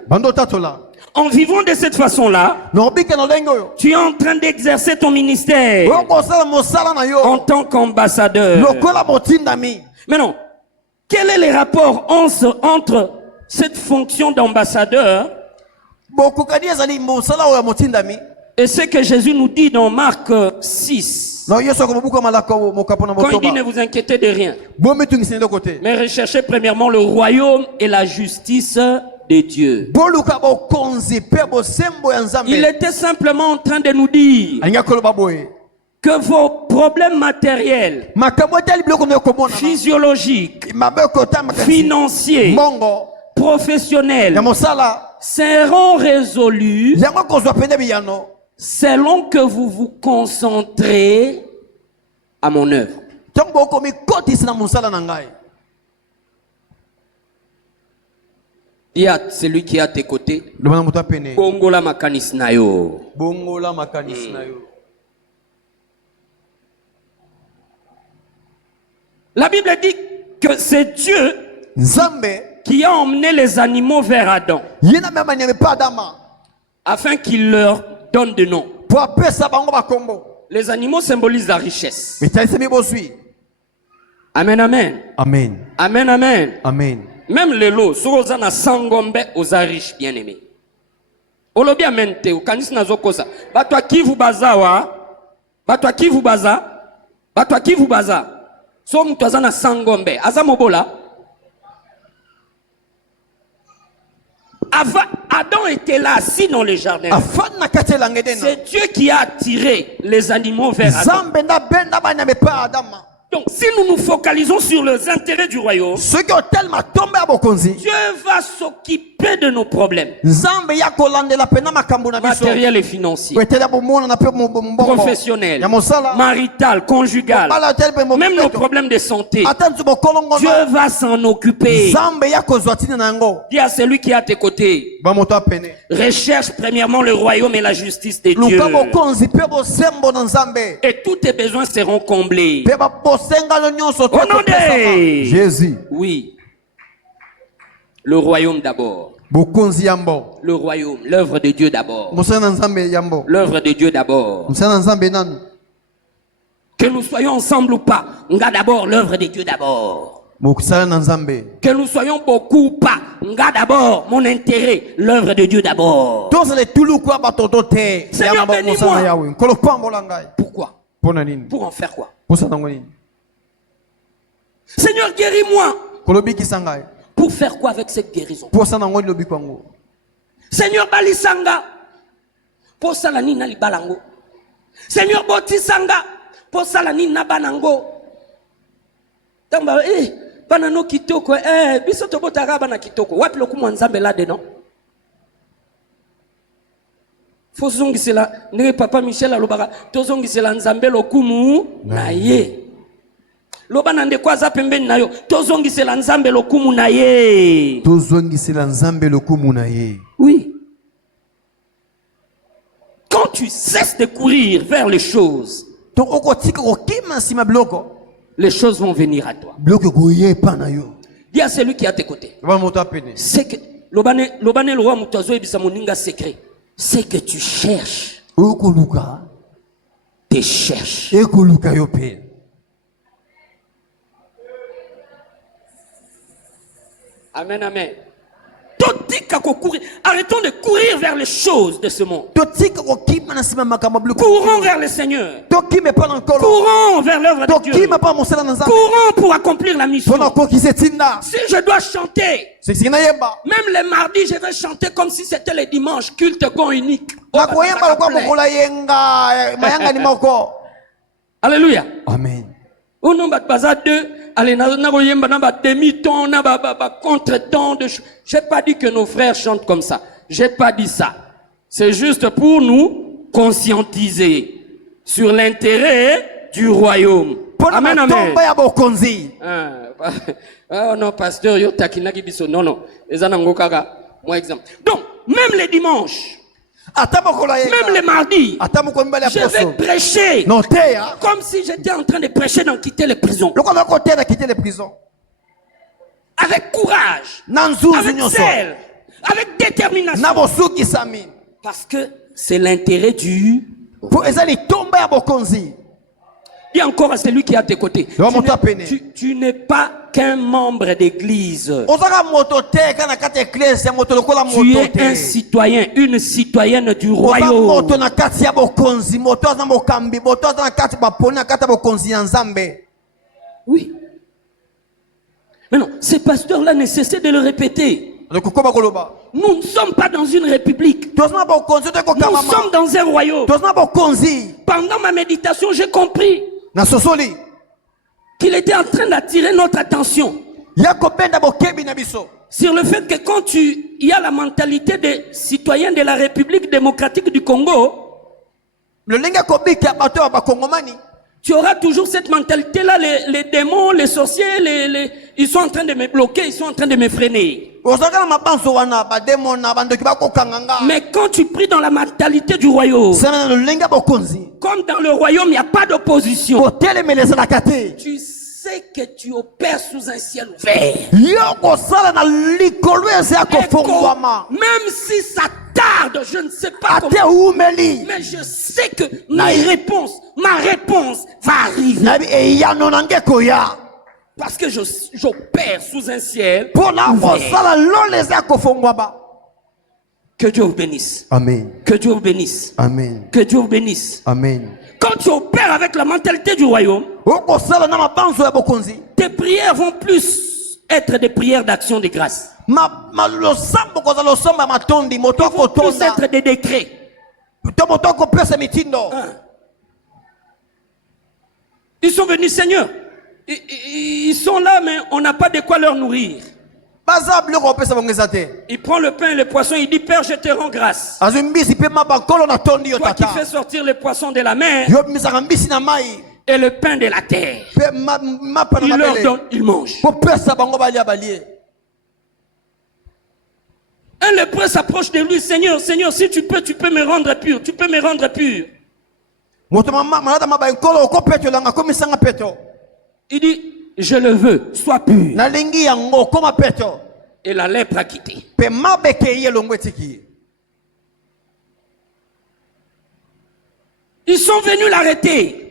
En vivant de cette façon-là, tu es en train d'exercer ton ministère en tant qu'ambassadeur. Maintenant, quel est le rapport entre cette fonction d'ambassadeur et ce que Jésus nous dit dans Marc 6? Quand il dit ne vous inquiétez de rien, mais recherchez premièrement le royaume et la justice de Dieu. Il était simplement en train de nous dire que vos problèmes matériels, physiologiques, financiers, professionnels seront résolus selon que vous vous concentrez à mon œuvre. Dis à celui qui est à tes côtés, bongola makanis na yo. La Bible dit que c'est Dieu qui a emmené les animaux vers Adam afin qu'il leur donne de nom. Les animaux symbolisent la richesse. Amen, amen. Amen. Amen, amen. Amen. Même les lots, soza na sangombe aux riches bien-aimés. Olobi amen te, ukanisi na zokosa. Batwa kivu bazawa, batwa kivu baza, batwa kivu baza. So mtu aza na sangombe, aza mobola. Adam était là, assis dans le jardin. C'est Dieu qui a attiré les animaux vers Adam. Donc, si nous nous focalisons sur les intérêts du royaume, Dieu va s'occuper de nos problèmes matériels et financiers, professionnels, marital, conjugal, même nos problèmes de santé. Dieu va s'en occuper. Dis à celui qui est à tes côtés, recherche premièrement le royaume et la justice de Dieu, et tous tes besoins seront comblés. Au nom de Jésus. Oui. Le royaume d'abord. Le royaume, l'œuvre de Dieu d'abord. L'œuvre de Dieu d'abord. Que nous soyons ensemble ou pas, on a d'abord l'œuvre de Dieu d'abord. Que nous soyons beaucoup ou pas, on a d'abord mon intérêt, l'œuvre de Dieu d'abord. Seigneur, bénis-moi. Pourquoi? Pour en faire quoi? Seigneur, guéris-moi. Pour faire quoi avec cette guérison? Seigneur, balisanga. Pour salani na libalango. Seigneur, botisanga. Pour salani na banango. Tamba, banano kitoko. Bisoto botara bana kitoko. Wapi loku mwanzambe là dedans? Faut zongisela. Nere papa Michel alobaka. Tozongisela nzambe lokumu na ye. Loba nande kwa za pembeni na yo. Tozongisela nzambe lokumu na ye. Tozongisela nzambe lokumu na ye. Oui. Quand tu cesses de courir vers les choses, les choses vont venir à toi. Dis à celui qui est à tes côtés. C'est que lobane le roi mutazo ebisa moninga secret. C'est que tu cherches. Tu cherches. Amen, amen. Arrêtons de courir vers les choses de ce monde. Courons vers le Seigneur. Courons vers l'œuvre de Dieu. Courons pour accomplir la mission. Si je dois chanter, même les mardis, je vais chanter comme si c'était le dimanche, culte gon unique. Alléluia. Amen. Au nom de Bazar 2, allez, demi-ton, contre-temps de. J'ai pas dit que nos frères chantent comme ça. J'ai pas dit ça. C'est juste pour nous conscientiser sur l'intérêt du royaume. Amen, amen. Ah non, pasteur, yo takinaki biso. Non. Moi exemple. Donc, même les dimanches, même les mardis, je vais prêcher comme si j'étais en train de prêcher dans quitter les prisons. Avec courage, avec zèle, avec détermination. Parce que c'est l'intérêt du... Dis encore à celui qui est à tes côtés. Tu n'es pas qu'un membre d'église. Tu es un citoyen, une citoyenne du royaume. Oui. Mais non, ces pasteurs-là ne cessaient de le répéter. Nous ne sommes pas dans une république. Nous sommes dans un royaume. Pendant ma méditation, j'ai compris qu'il était en train d'attirer notre attention sur le fait que quand il y a la mentalité des citoyens de la République démocratique du Congo, tu auras toujours cette mentalité-là. Les démons, les sorciers, ils sont en train de me bloquer, ils sont en train de me freiner. Mais quand tu pries dans la mentalité du royaume, comme dans le royaume, il n'y a pas d'opposition. Tu sais que tu opères sous un ciel ouvert. Même si ça tarde, je ne sais pas comment, mais je sais que ma réponse va arriver. Parce que j'opère sous un ciel ouvert. Que Dieu vous bénisse. Amen. Que Dieu vous bénisse. Amen. Que Dieu vous bénisse. Amen. Quand tu opères avec la mentalité du royaume, tes prières vont plus être des prières d'action de grâce. Ils vont tous être des décrets. Ils sont venus, Seigneur. Ils sont là, mais on n'a pas de quoi leur nourrir. Il prend le pain et le poisson, il dit, Père, je te rends grâce. Toi qui fais sortir les poissons de la mer et le pain de la terre. Il leur donne, ils mangent. Un lépreux s'approche de lui, Seigneur, Seigneur, si tu peux me rendre pur, tu peux me rendre pur. Il dit, je le veux, sois pur. Et la lèpre a quitté. Ils sont venus l'arrêter.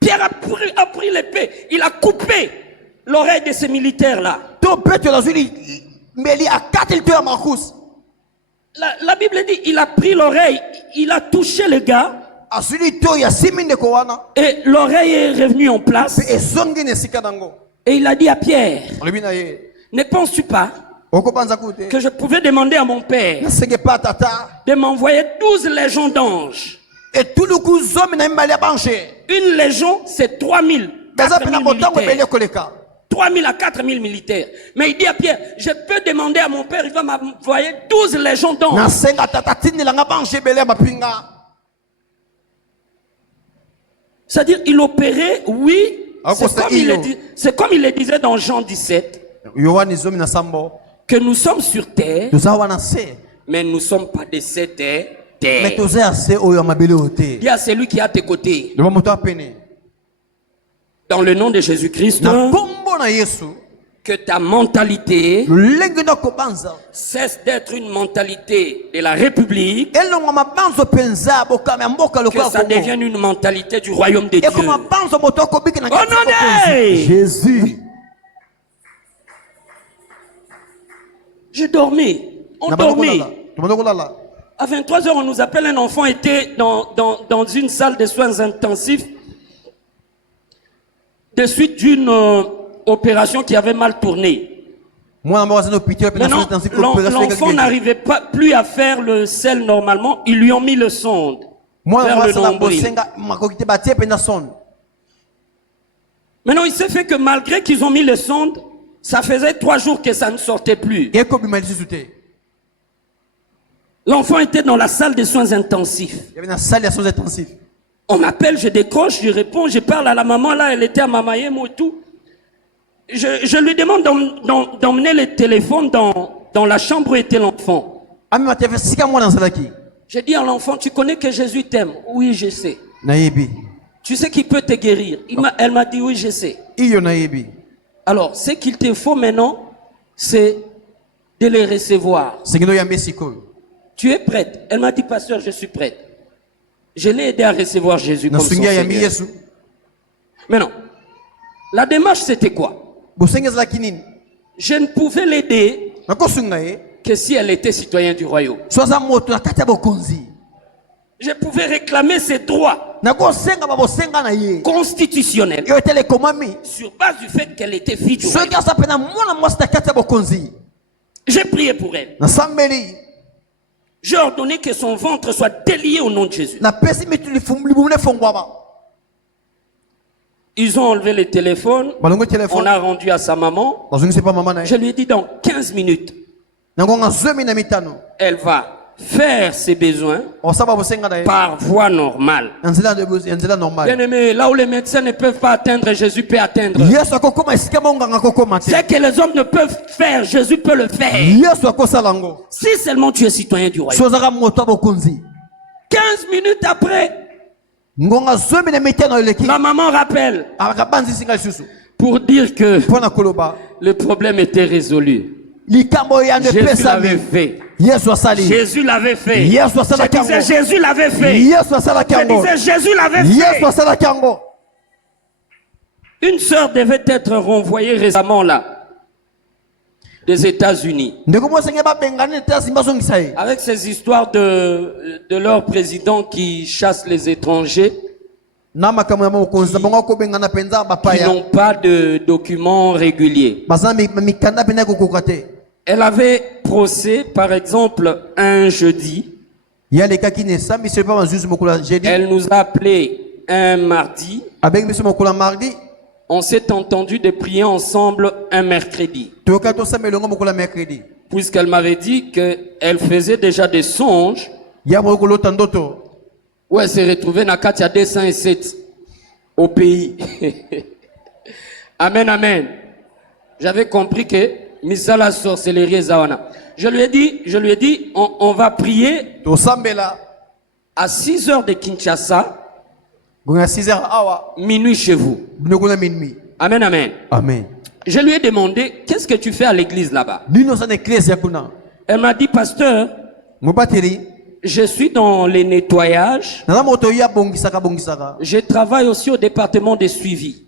Pierre a pris l'épée, il a coupé l'oreille de ces militaires-là. La Bible dit, il a pris l'oreille, il a touché le gars. Et l'oreille est revenue en place. Et il a dit à Pierre, ne penses-tu pas que je pouvais demander à mon père de m'envoyer 12 légions d'anges? Une légion, c'est 3000, 4000 militaires. 3000 à 4000 militaires. Mais il dit à Pierre, je peux demander à mon père, il va m'envoyer 12 légions d'anges. C'est-à-dire, il opérait, oui, c'est comme il le disait dans Jean 17, que nous sommes sur terre, mais nous ne sommes pas de cette terre. Il y a celui qui est à tes côtés. Dans le nom de Jésus-Christ, que ta mentalité cesse d'être une mentalité de la République, que ça devienne une mentalité du royaume de Dieu. Au nom de Jésus. Je dormais. On dormait. À 23h, on nous appelle, un enfant était dans une salle de soins intensifs de suite d'une opération qui avait mal tourné. L'enfant n'arrivait plus à faire le sel normalement. Ils lui ont mis le sonde vers le nombril. Maintenant, il s'est fait que malgré qu'ils ont mis le sonde, ça faisait 3 jours que ça ne sortait plus. L'enfant était dans la salle de soins intensifs. On m'appelle, je décroche, je réponds, je parle à la maman là, elle était à Mamayemo et tout. Je lui demande d'emmener le téléphone dans la chambre où était l'enfant. J'ai dit à l'enfant, tu connais que Jésus t'aime? Oui, je sais. Tu sais qu'il peut te guérir? Elle m'a dit, oui, je sais. Alors, ce qu'il te faut maintenant, c'est de les recevoir. Tu es prête? Elle m'a dit, pasteur, je suis prête. Je l'ai aidé à recevoir Jésus comme son Seigneur. Mais non. La démarche, c'était quoi? Je ne pouvais l'aider que si elle était citoyenne du royaume. Je pouvais réclamer ses droits constitutionnels sur base du fait qu'elle était fille du royaume. J'ai prié pour elle. J'ai ordonné que son ventre soit délié au nom de Jésus. Ils ont enlevé le téléphone. On a rendu à sa maman. Je lui ai dit dans 15 minutes, elle va faire ses besoins par voie normale. Bien-aimé, là où les médecins ne peuvent pas atteindre, Jésus peut atteindre. Ce que les hommes ne peuvent faire, Jésus peut le faire. Si seulement tu es citoyen du royaume. 15 minutes après, ma maman rappelle pour dire que le problème était résolu. Jésus l'avait fait. Jésus l'avait fait. Je disais Jésus l'avait fait. Je disais Jésus l'avait fait. Une sœur devait être renvoyée récemment là, des États-Unis, avec ces histoires de leur président qui chasse les étrangers. n'ont pas de documents réguliers. Elle avait procès, par exemple, un jeudi. Elle nous a appelé un mardi. On s'est entendu de prier ensemble un mercredi. Puisqu'elle m'avait dit qu'elle faisait déjà des songes. Où elle s'est retrouvée dans Katia 207 au pays. Amen, amen. J'avais compris que Misala sorcellerie Zawana. Je lui ai dit, on va prier à 6 heures de Kinshasa, minuit chez vous. Amen, amen. Amen. Je lui ai demandé, qu'est-ce que tu fais à l'église là-bas? Elle m'a dit, pasteur, je suis dans les nettoyages. Je travaille aussi au département de suivi.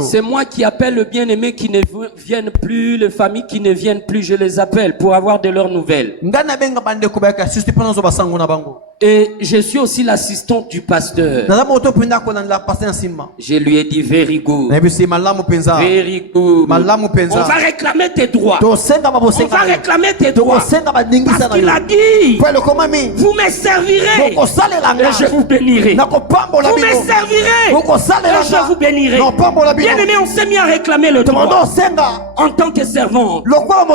C'est moi qui appelle le bien-aimé qui ne viennent plus, les familles qui ne viennent plus, je les appelle pour avoir de leurs nouvelles. Et je suis aussi l'assistante du pasteur. Je lui ai dit, very good. Very good. On va réclamer tes droits. On va réclamer tes droits. Parce qu'il a dit, vous me servirez et je vous bénirai. Vous me servirez et je vous bénirai. Bien aimé, on s'est mis à réclamer le droit en tant que servant.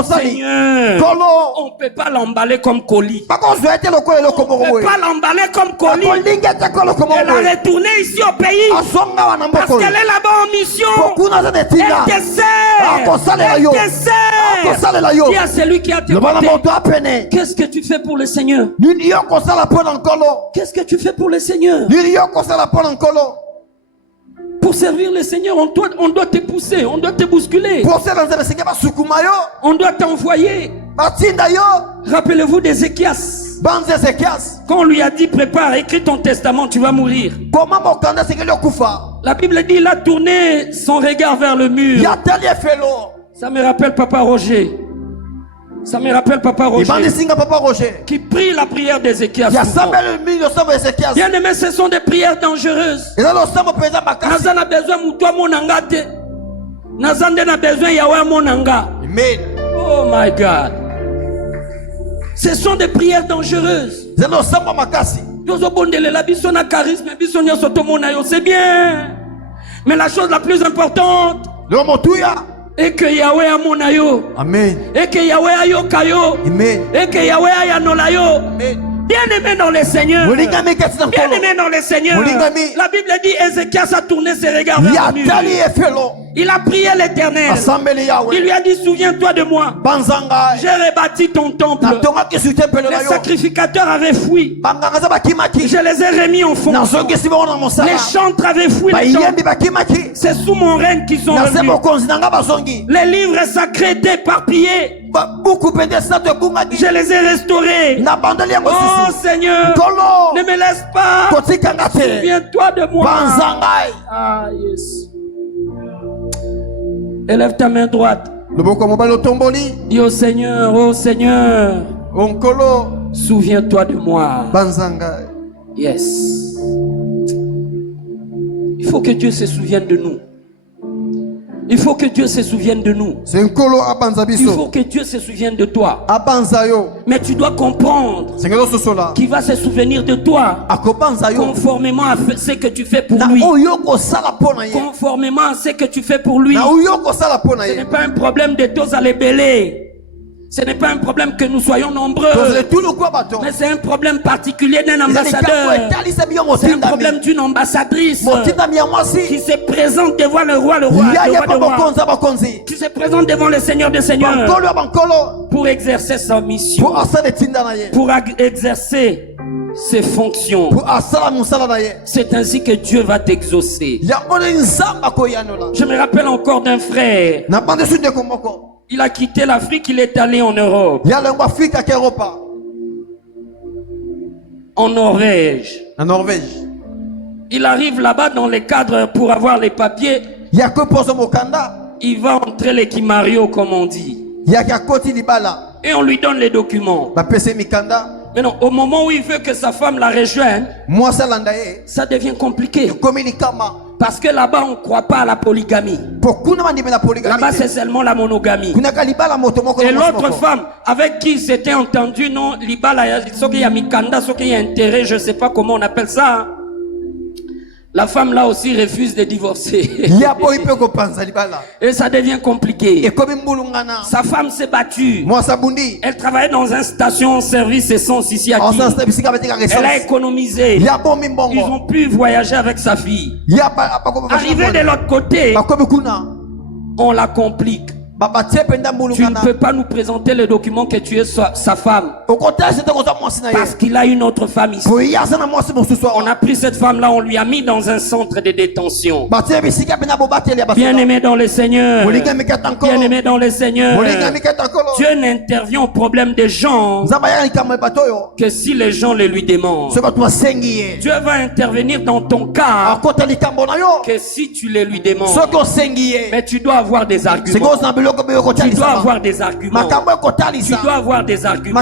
Seigneur, on ne peut pas l'emballer comme colis. On ne peut pas l'emballer comme colis. Elle a retourné ici au pays parce qu'elle est là-bas en mission. Elle te sert. Elle te sert. Il y a celui qui a te demandé, qu'est-ce que tu fais pour le Seigneur? Qu'est-ce que tu fais pour le Seigneur? Pour servir le Seigneur, on doit te pousser, on doit te bousculer. On doit t'envoyer. Rappelez-vous d'Ézéchias. Quand on lui a dit, prépare, écris ton testament, tu vas mourir. La Bible dit, il a tourné son regard vers le mur. Ça me rappelle Papa Roger. Ça me rappelle Papa Roger qui prie la prière d'Ézéchias. Bien aimé, ce sont des prières dangereuses. Nazan a besoin de monanga te. Nazan a besoin Yahweh monanga. Oh my God. Ce sont des prières dangereuses. C'est bien. Mais la chose la plus importante, et que Yahweh amonayo. Amen. Et que Yahweh ayokayo. Amen. Et que Yahweh ayanolayo. Bien aimé dans le Seigneur. Bien aimé dans le Seigneur. La Bible dit, Ézéchias a tourné ses regards vers le mur. Il a prié l'Éternel. Il lui a dit, souviens-toi de moi. J'ai rebâti ton temple. Les sacrificateurs avaient fui. Je les ai remis en fonction. Les chantres avaient fui le temple. C'est sous mon règne qu'ils sont revenus. Les livres sacrés étaient éparpillés. Je les ai restaurés. Oh Seigneur, ne me laisse pas. Souviens-toi de moi. Ah yes. Élève ta main droite. Dis au Seigneur, oh Seigneur, souviens-toi de moi. Yes. Il faut que Dieu se souvienne de nous. Il faut que Dieu se souvienne de nous. Il faut que Dieu se souvienne de toi. Mais tu dois comprendre qu'il va se souvenir de toi conformément à ce que tu fais pour lui. Conformément à ce que tu fais pour lui. Ce n'est pas un problème de tous à l'ébélé. Ce n'est pas un problème que nous soyons nombreux, mais c'est un problème particulier d'un ambassadeur. C'est un problème d'une ambassadrice qui se présente devant le roi, qui se présente devant le Seigneur des Seigneurs pour exercer sa mission, pour exercer ses fonctions. C'est ainsi que Dieu va t'exaucer. Je me rappelle encore d'un frère. Il a quitté l'Afrique, il est allé en Europe. En Norvège. Il arrive là-bas dans les cadres pour avoir les papiers. Il va entrer l'équimario, comme on dit. Et on lui donne les documents. Mais non, au moment où il veut que sa femme la rejoigne, ça devient compliqué. Parce que là-bas, on ne croit pas à la polygamie. Là-bas, c'est seulement la monogamie. Et l'autre femme avec qui il s'était entendu, non, il y a mikanda, il y a intérêt, je ne sais pas comment on appelle ça. Hein. La femme là aussi refuse de divorcer. Et ça devient compliqué. Sa femme s'est battue. Elle travaillait dans une station-service essence ici à Kini. Elle a économisé. Ils ont pu voyager avec sa fille. Arrivé de l'autre côté, on la complique. Tu ne peux pas nous présenter le document que tu es sa femme. Parce qu'il a une autre femme ici. On a pris cette femme-là, on lui a mis dans un centre de détention. Bien-aimé dans le Seigneur. Bien-aimé dans le Seigneur. Dieu n'intervient au problème des gens que si les gens le lui demandent. Dieu va intervenir dans ton cas que si tu le lui demandes. Mais tu dois avoir des arguments. Tu dois avoir des arguments. Tu dois avoir des arguments.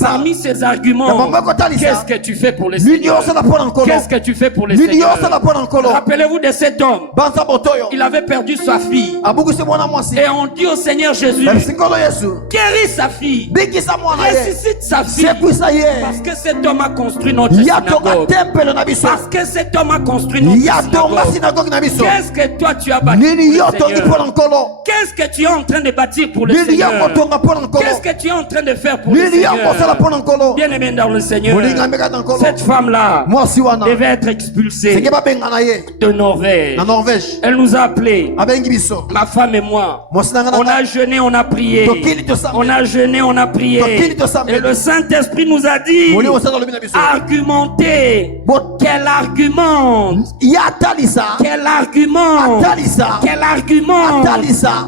Parmi ces arguments, qu'est-ce que tu fais pour les Seigneurs? Qu'est-ce que tu fais pour les Seigneurs? Rappelez-vous de cet homme. Il avait perdu sa fille. Et on dit au Seigneur Jésus, guéris sa fille. Ressuscite sa fille. Parce que cet homme a construit notre synagogue. Parce que cet homme a construit notre synagogue. Qu'est-ce que toi tu as bâti pour le Seigneur? Qu'est-ce que tu es en train de bâtir pour le Seigneur? Qu'est-ce que tu es en train de faire pour le Seigneur? Bien-aimé dans le Seigneur, cette femme-là devait être expulsée de Norvège. Elle nous a appelés, ma femme et moi. On a jeûné, on a prié. On a jeûné, on a prié. Et le Saint-Esprit nous a dit, argumentez. Quel argument? Quel argument? Quel argument?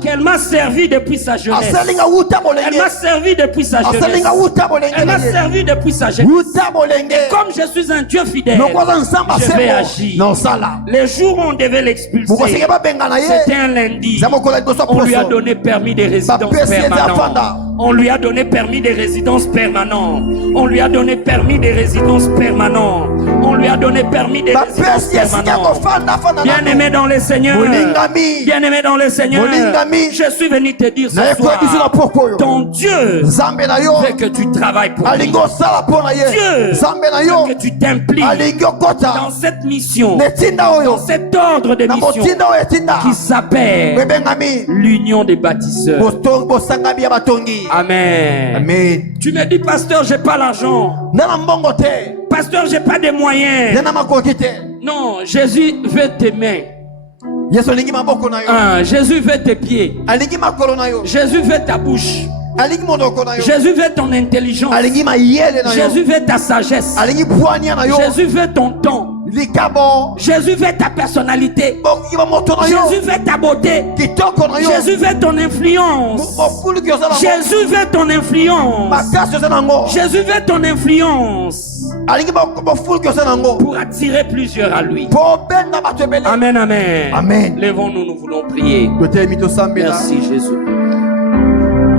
Qu'elle m'a servi depuis sa jeunesse. Elle m'a servi depuis sa jeunesse. Elle m'a servi depuis sa jeunesse. Et comme je suis un Dieu fidèle, je vais agir. Les jours où on devait l'expulser, c'était un lundi. On lui a donné permis de résidence permanente. On lui a donné permis de résidence permanente. On lui a donné permis de résidence permanente. On lui a donné permis de résidence permanente. Bien-aimé dans le Seigneur. Bien-aimé dans le Seigneur. Je suis venu te dire ce soir, ton Dieu veut que tu travailles pour lui. Dieu veut que tu t'impliques dans cette mission, dans cet ordre de mission qui s'appelle l'union des bâtisseurs. Amen. Amen. Tu me dis, pasteur, j'ai pas l'argent. Pasteur, j'ai pas de moyens. Non, Jésus veut tes mains. Jésus veut tes pieds. Jésus veut ta bouche. Jésus veut ton intelligence. Jésus veut ta sagesse. Jésus veut ton temps. Jésus veut ta personnalité. Jésus veut ta beauté. Jésus veut ton influence. Jésus veut ton influence. Jésus veut ton influence pour attirer plusieurs à lui. Amen, amen. Amen. Lèvons-nous, nous voulons prier. Merci Jésus.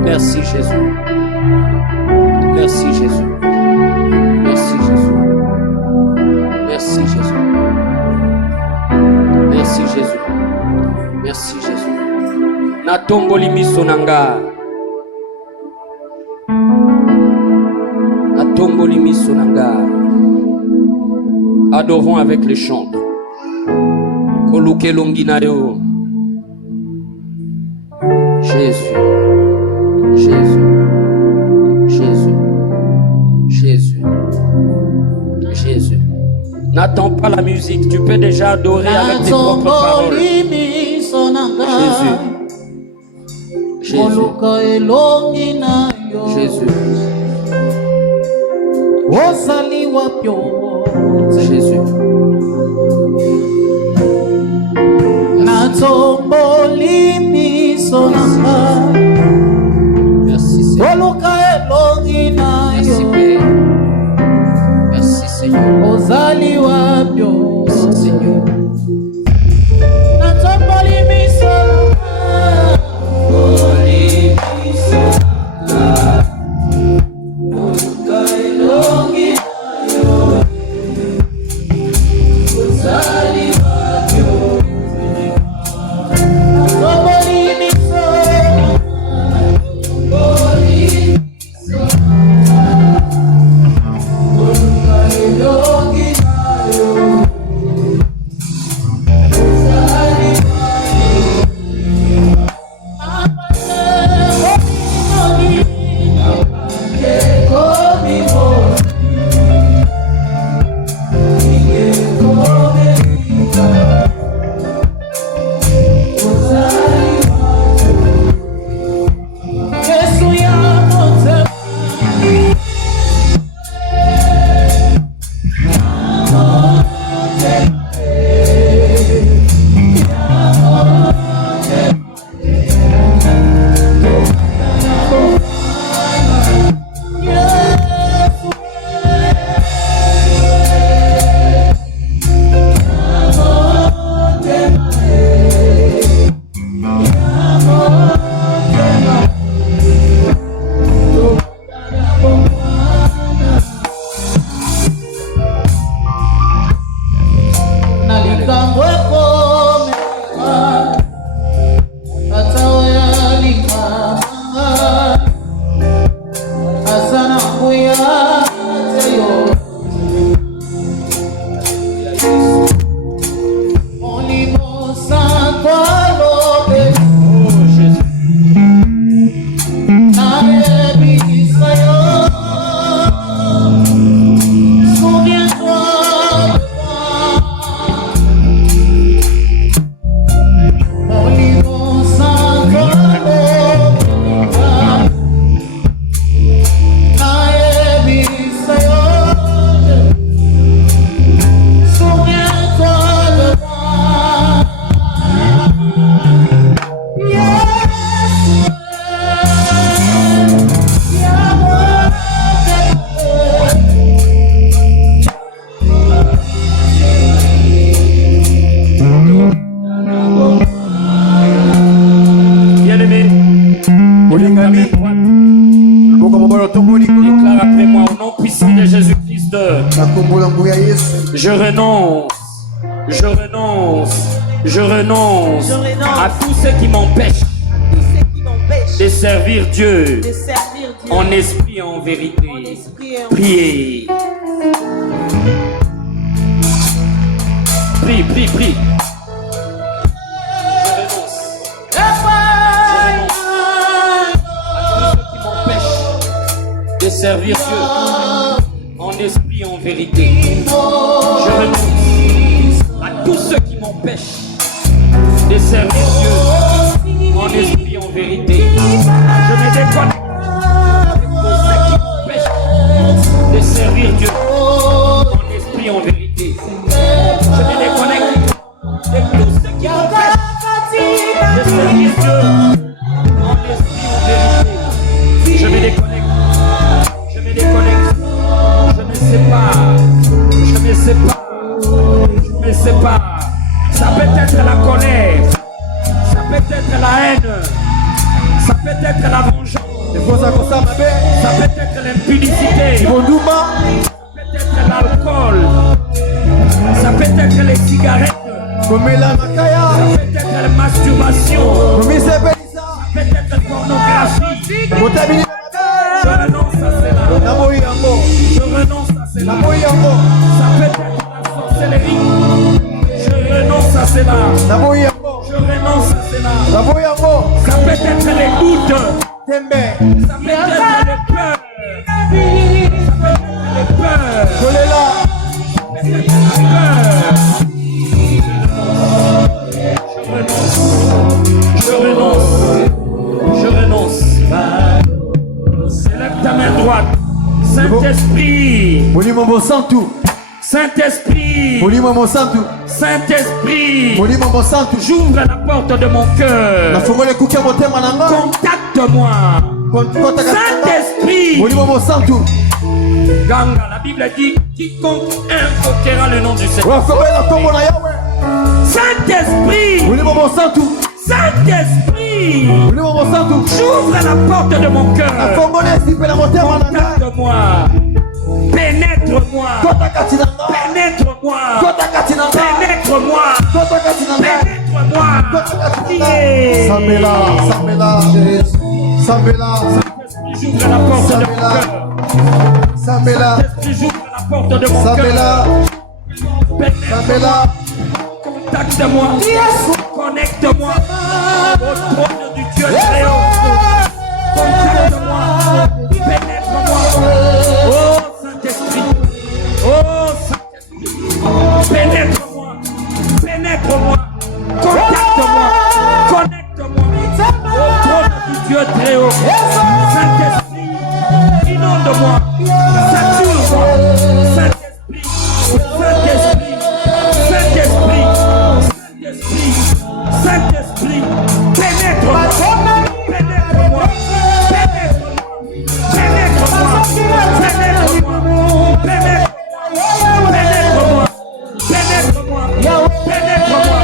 Merci Jésus. Merci Jésus. Merci Jésus. Merci Jésus. Merci Jésus. Merci Jésus. Natomboli misonanga. Natomboli misonanga. Adorons avec les chants. Koluke longinayo. Jésus. Jésus. Jésus. Jésus. Jésus. N'attends pas la musique, tu peux déjà adorer avec tes propres paroles. Jésus. Jésus. Jésus. Jésus. Merci Seigneur. Merci Père. Merci Seigneur. Merci Seigneur. Jésus-Christ, je renonce à tous ceux qui m'empêchent de servir Dieu en esprit et en vérité. Priez. Prie. Je renonce à tous ceux qui m'empêchent de servir Dieu en esprit et en vérité. Je renonce à tous ceux qui m'empêchent de servir Dieu en esprit et en vérité. Je me déconnecte avec tous ceux qui m'empêchent de servir Dieu en esprit et en vérité. Je me déconnecte de tous ceux qui m'empêchent de servir Dieu en esprit et en vérité. Je me déconnecte. Je me sépare. Ça peut être la colère, ça peut être la haine, ça peut être la vengeance, ça peut être l'impudicité, ça peut être l'alcool, ça peut être les cigarettes, ça peut être la masturbation, ça peut être la pornographie. Je renonce à cela. Je renonce à cela. Ça peut être la sorcellerie. Je renonce à cela. Je renonce à cela. Ça peut être les doutes. Ça peut être les peurs. Ça peut être les peurs. Ça peut être les peurs. Je renonce. Je renonce. Lève ta main droite. Saint-Esprit. Saint-Esprit. Saint-Esprit. J'ouvre la porte de mon cœur. Contacte-moi. Saint-Esprit. Ganga, la Bible dit quiconque invoquera le nom du Seigneur. Saint-Esprit. Saint-Esprit, j'ouvre la porte de mon cœur. Contacte-moi. Pénètre-moi. Pénètre-moi. Pénètre-moi. Pénètre-moi. J'ouvre la porte de mon cœur. J'ouvre la porte de mon cœur. Contacte-moi. Connecte-moi au trône du Dieu très haut. Contacte-moi. Pénètre-moi. Oh Saint-Esprit. Oh Saint-Esprit. Pénètre-moi. Pénètre-moi. Contacte-moi. Connecte-moi au trône du Dieu très haut. Saint-Esprit. Inonde-moi. Sature-moi. Saint-Esprit. Saint-Esprit. Saint-Esprit. Saint-Esprit, pénètre-moi, pénètre-moi, pénètre-moi, pénètre-moi, pénètre-moi, pénètre-moi, pénètre-moi, pénètre-moi,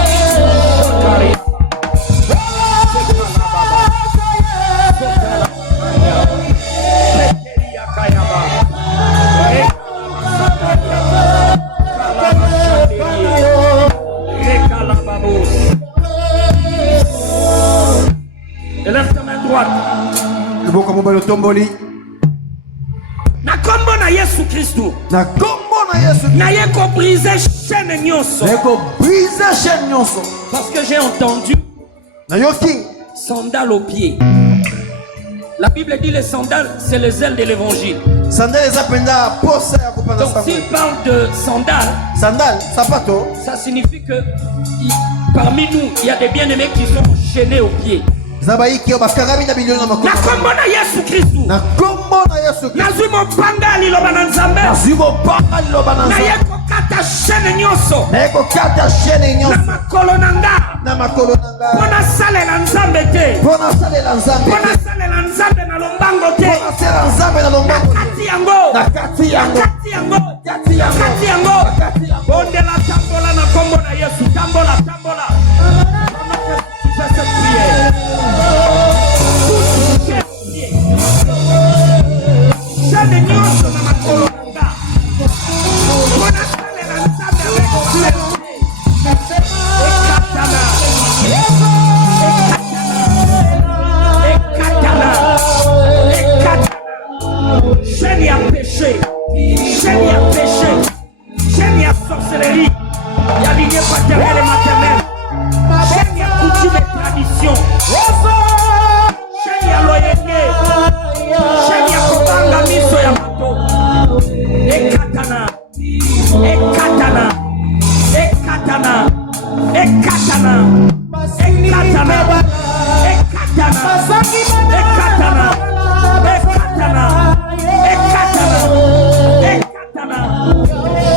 Élève ta main droite. Na kombo na Yesu Christo. Na yeko briser chaîne nyonso. Parce que j'ai entendu sandales aux pieds. La Bible dit les sandales, c'est les ailes de l'évangile. Donc s'il parle de sandales, ça signifie que parmi nous, il y a des bien-aimés qui sont chaînés aux pieds. Na kombo na Yesu Christu. Nazwi mopanga liloba na Nzambe. Na yeko kata chaîne nyonso. Na makolo nanga. Pona sale na Nzambe te. Pona sale na Nzambe na lombango te. Nakati yango. Bondela tambola na kombo na Yesu. Tambola. Fais cette prière. Chaîne nyonso na makolo nanga. Ekatana. Ekatana. Ekatana. Ekatana. Ekatana. Ekatana. Ekatana. Ekatana. Ekatana.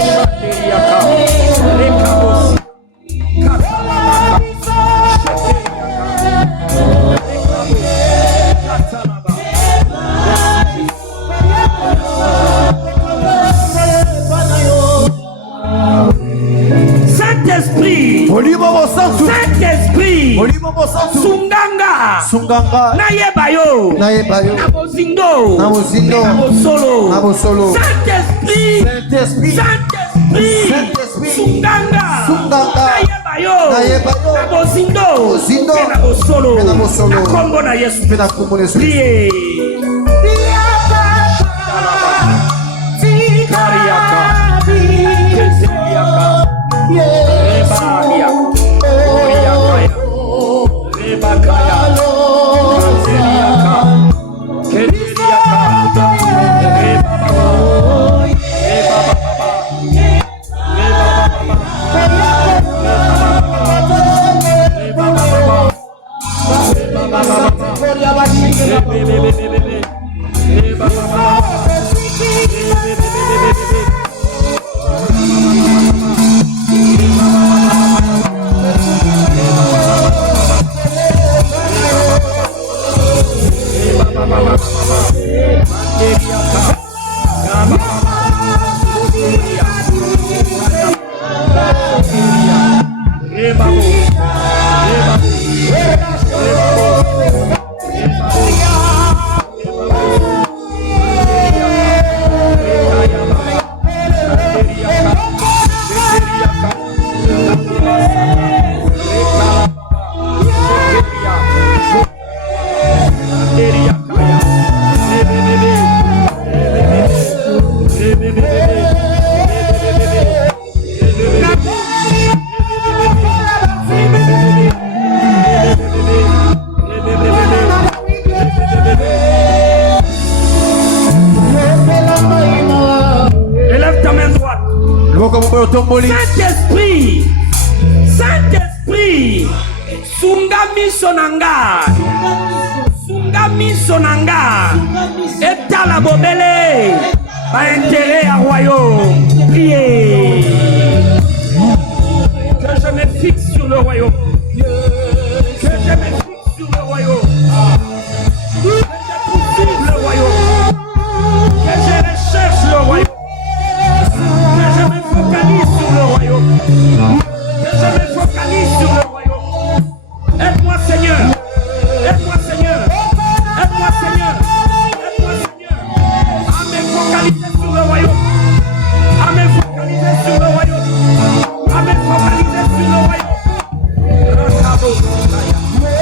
Shakeriaka. Lekabosi. Katanabaka. Shakeriaka. Saint-Esprit, Saint-Esprit, Sunganga, Nayebayo, Nabozindo, Nabosolo, Saint-Esprit, Saint-Esprit, Sunganga, Nayebayo, Nabozindo, Nabosolo, Nakombo na Yesu, priez. Kariaka, Kezeliaka, Rebalia, Oriakaya, Rebakaya, Kezeliaka, Kezeliaka, Rebababa, Rebababa, Saint-Esprit, Saint-Esprit, Sungami Sonanga, Sungami Sonanga, Etala Bobele, pas intérêt à royaume, priez. Que je me fixe sur le royaume, que je me fixe sur le royaume, que je poursuive le royaume, que je recherche le royaume. Que je me focalise sur le royaume. Que je me focalise sur le royaume. Aide-moi Seigneur. Aide-moi Seigneur. Aide-moi Seigneur. Aide-moi Seigneur. À me focaliser sur le royaume. À me focaliser sur le royaume. À me focaliser sur le royaume. Rakabo Sikaya.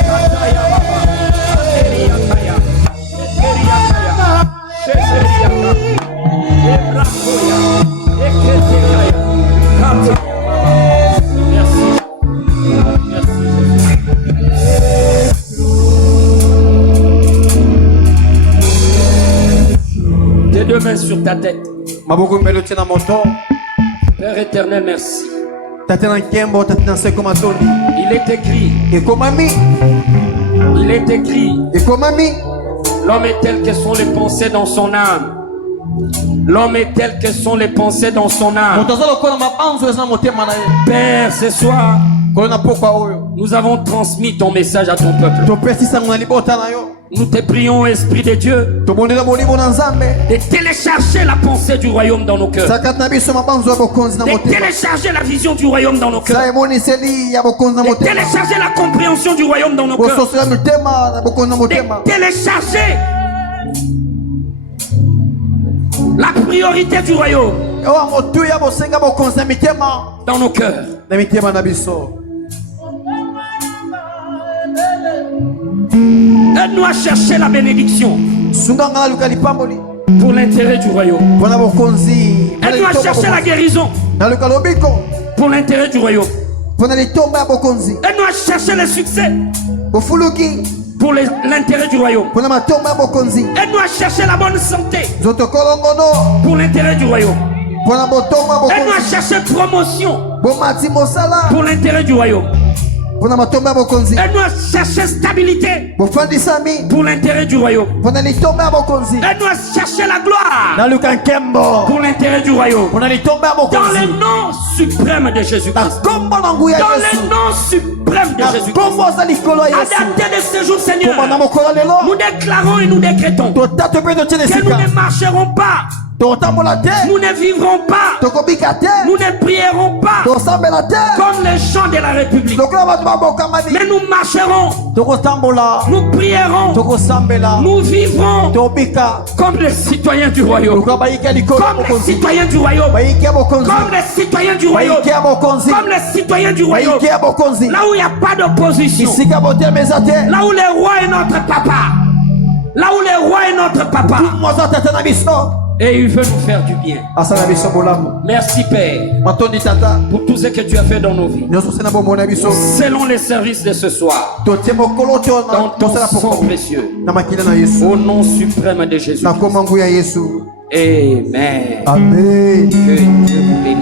Kataya Baba. Eria Kaya. Eria Kaya. Sheseria Kaya. Ebrakoya. Tes deux mains sur ta tête. Père éternel, merci. Il est écrit. Il est écrit. L'homme est tel que sont les pensées dans son âme. L'homme est tel que sont les pensées dans son âme. Père, ce soir, nous avons transmis ton message à ton peuple. Nous te prions, Esprit de Dieu, de télécharger la pensée du royaume dans nos cœurs, de télécharger la vision du royaume dans nos cœurs, de télécharger la compréhension du royaume dans nos cœurs, de télécharger la priorité du royaume dans nos cœurs. Aide-nous à chercher la bénédiction pour l'intérêt du royaume. Aide-nous à chercher la guérison pour l'intérêt du royaume. Aide-nous à chercher le succès pour l'intérêt du royaume. Aide-nous à chercher la bonne santé pour l'intérêt du royaume. Aide-nous à chercher promotion pour l'intérêt du royaume. Aide-nous à chercher stabilité pour l'intérêt du royaume. Aide-nous à chercher la gloire pour l'intérêt du royaume. Dans le nom suprême de Jésus-Christ. Dans le nom suprême de Jésus-Christ. À dater de ce jour, Seigneur, nous déclarons et nous décrétons que nous ne marcherons pas. Nous ne vivrons pas. Nous ne prierons pas comme les gens de la République. Mais nous marcherons. Nous prierons. Nous vivrons comme les citoyens du royaume. Comme les citoyens du royaume. Comme les citoyens du royaume. Comme les citoyens du royaume. Là où il n'y a pas d'opposition. Là où le roi est notre papa. Là où le roi est notre papa. Et il veut nous faire du bien. Merci Père pour tout ce que tu as fait dans nos vies. Selon les services de ce soir, dans ton sang précieux, au nom suprême de Jésus. Amen. Amen. Que Dieu vous bénisse.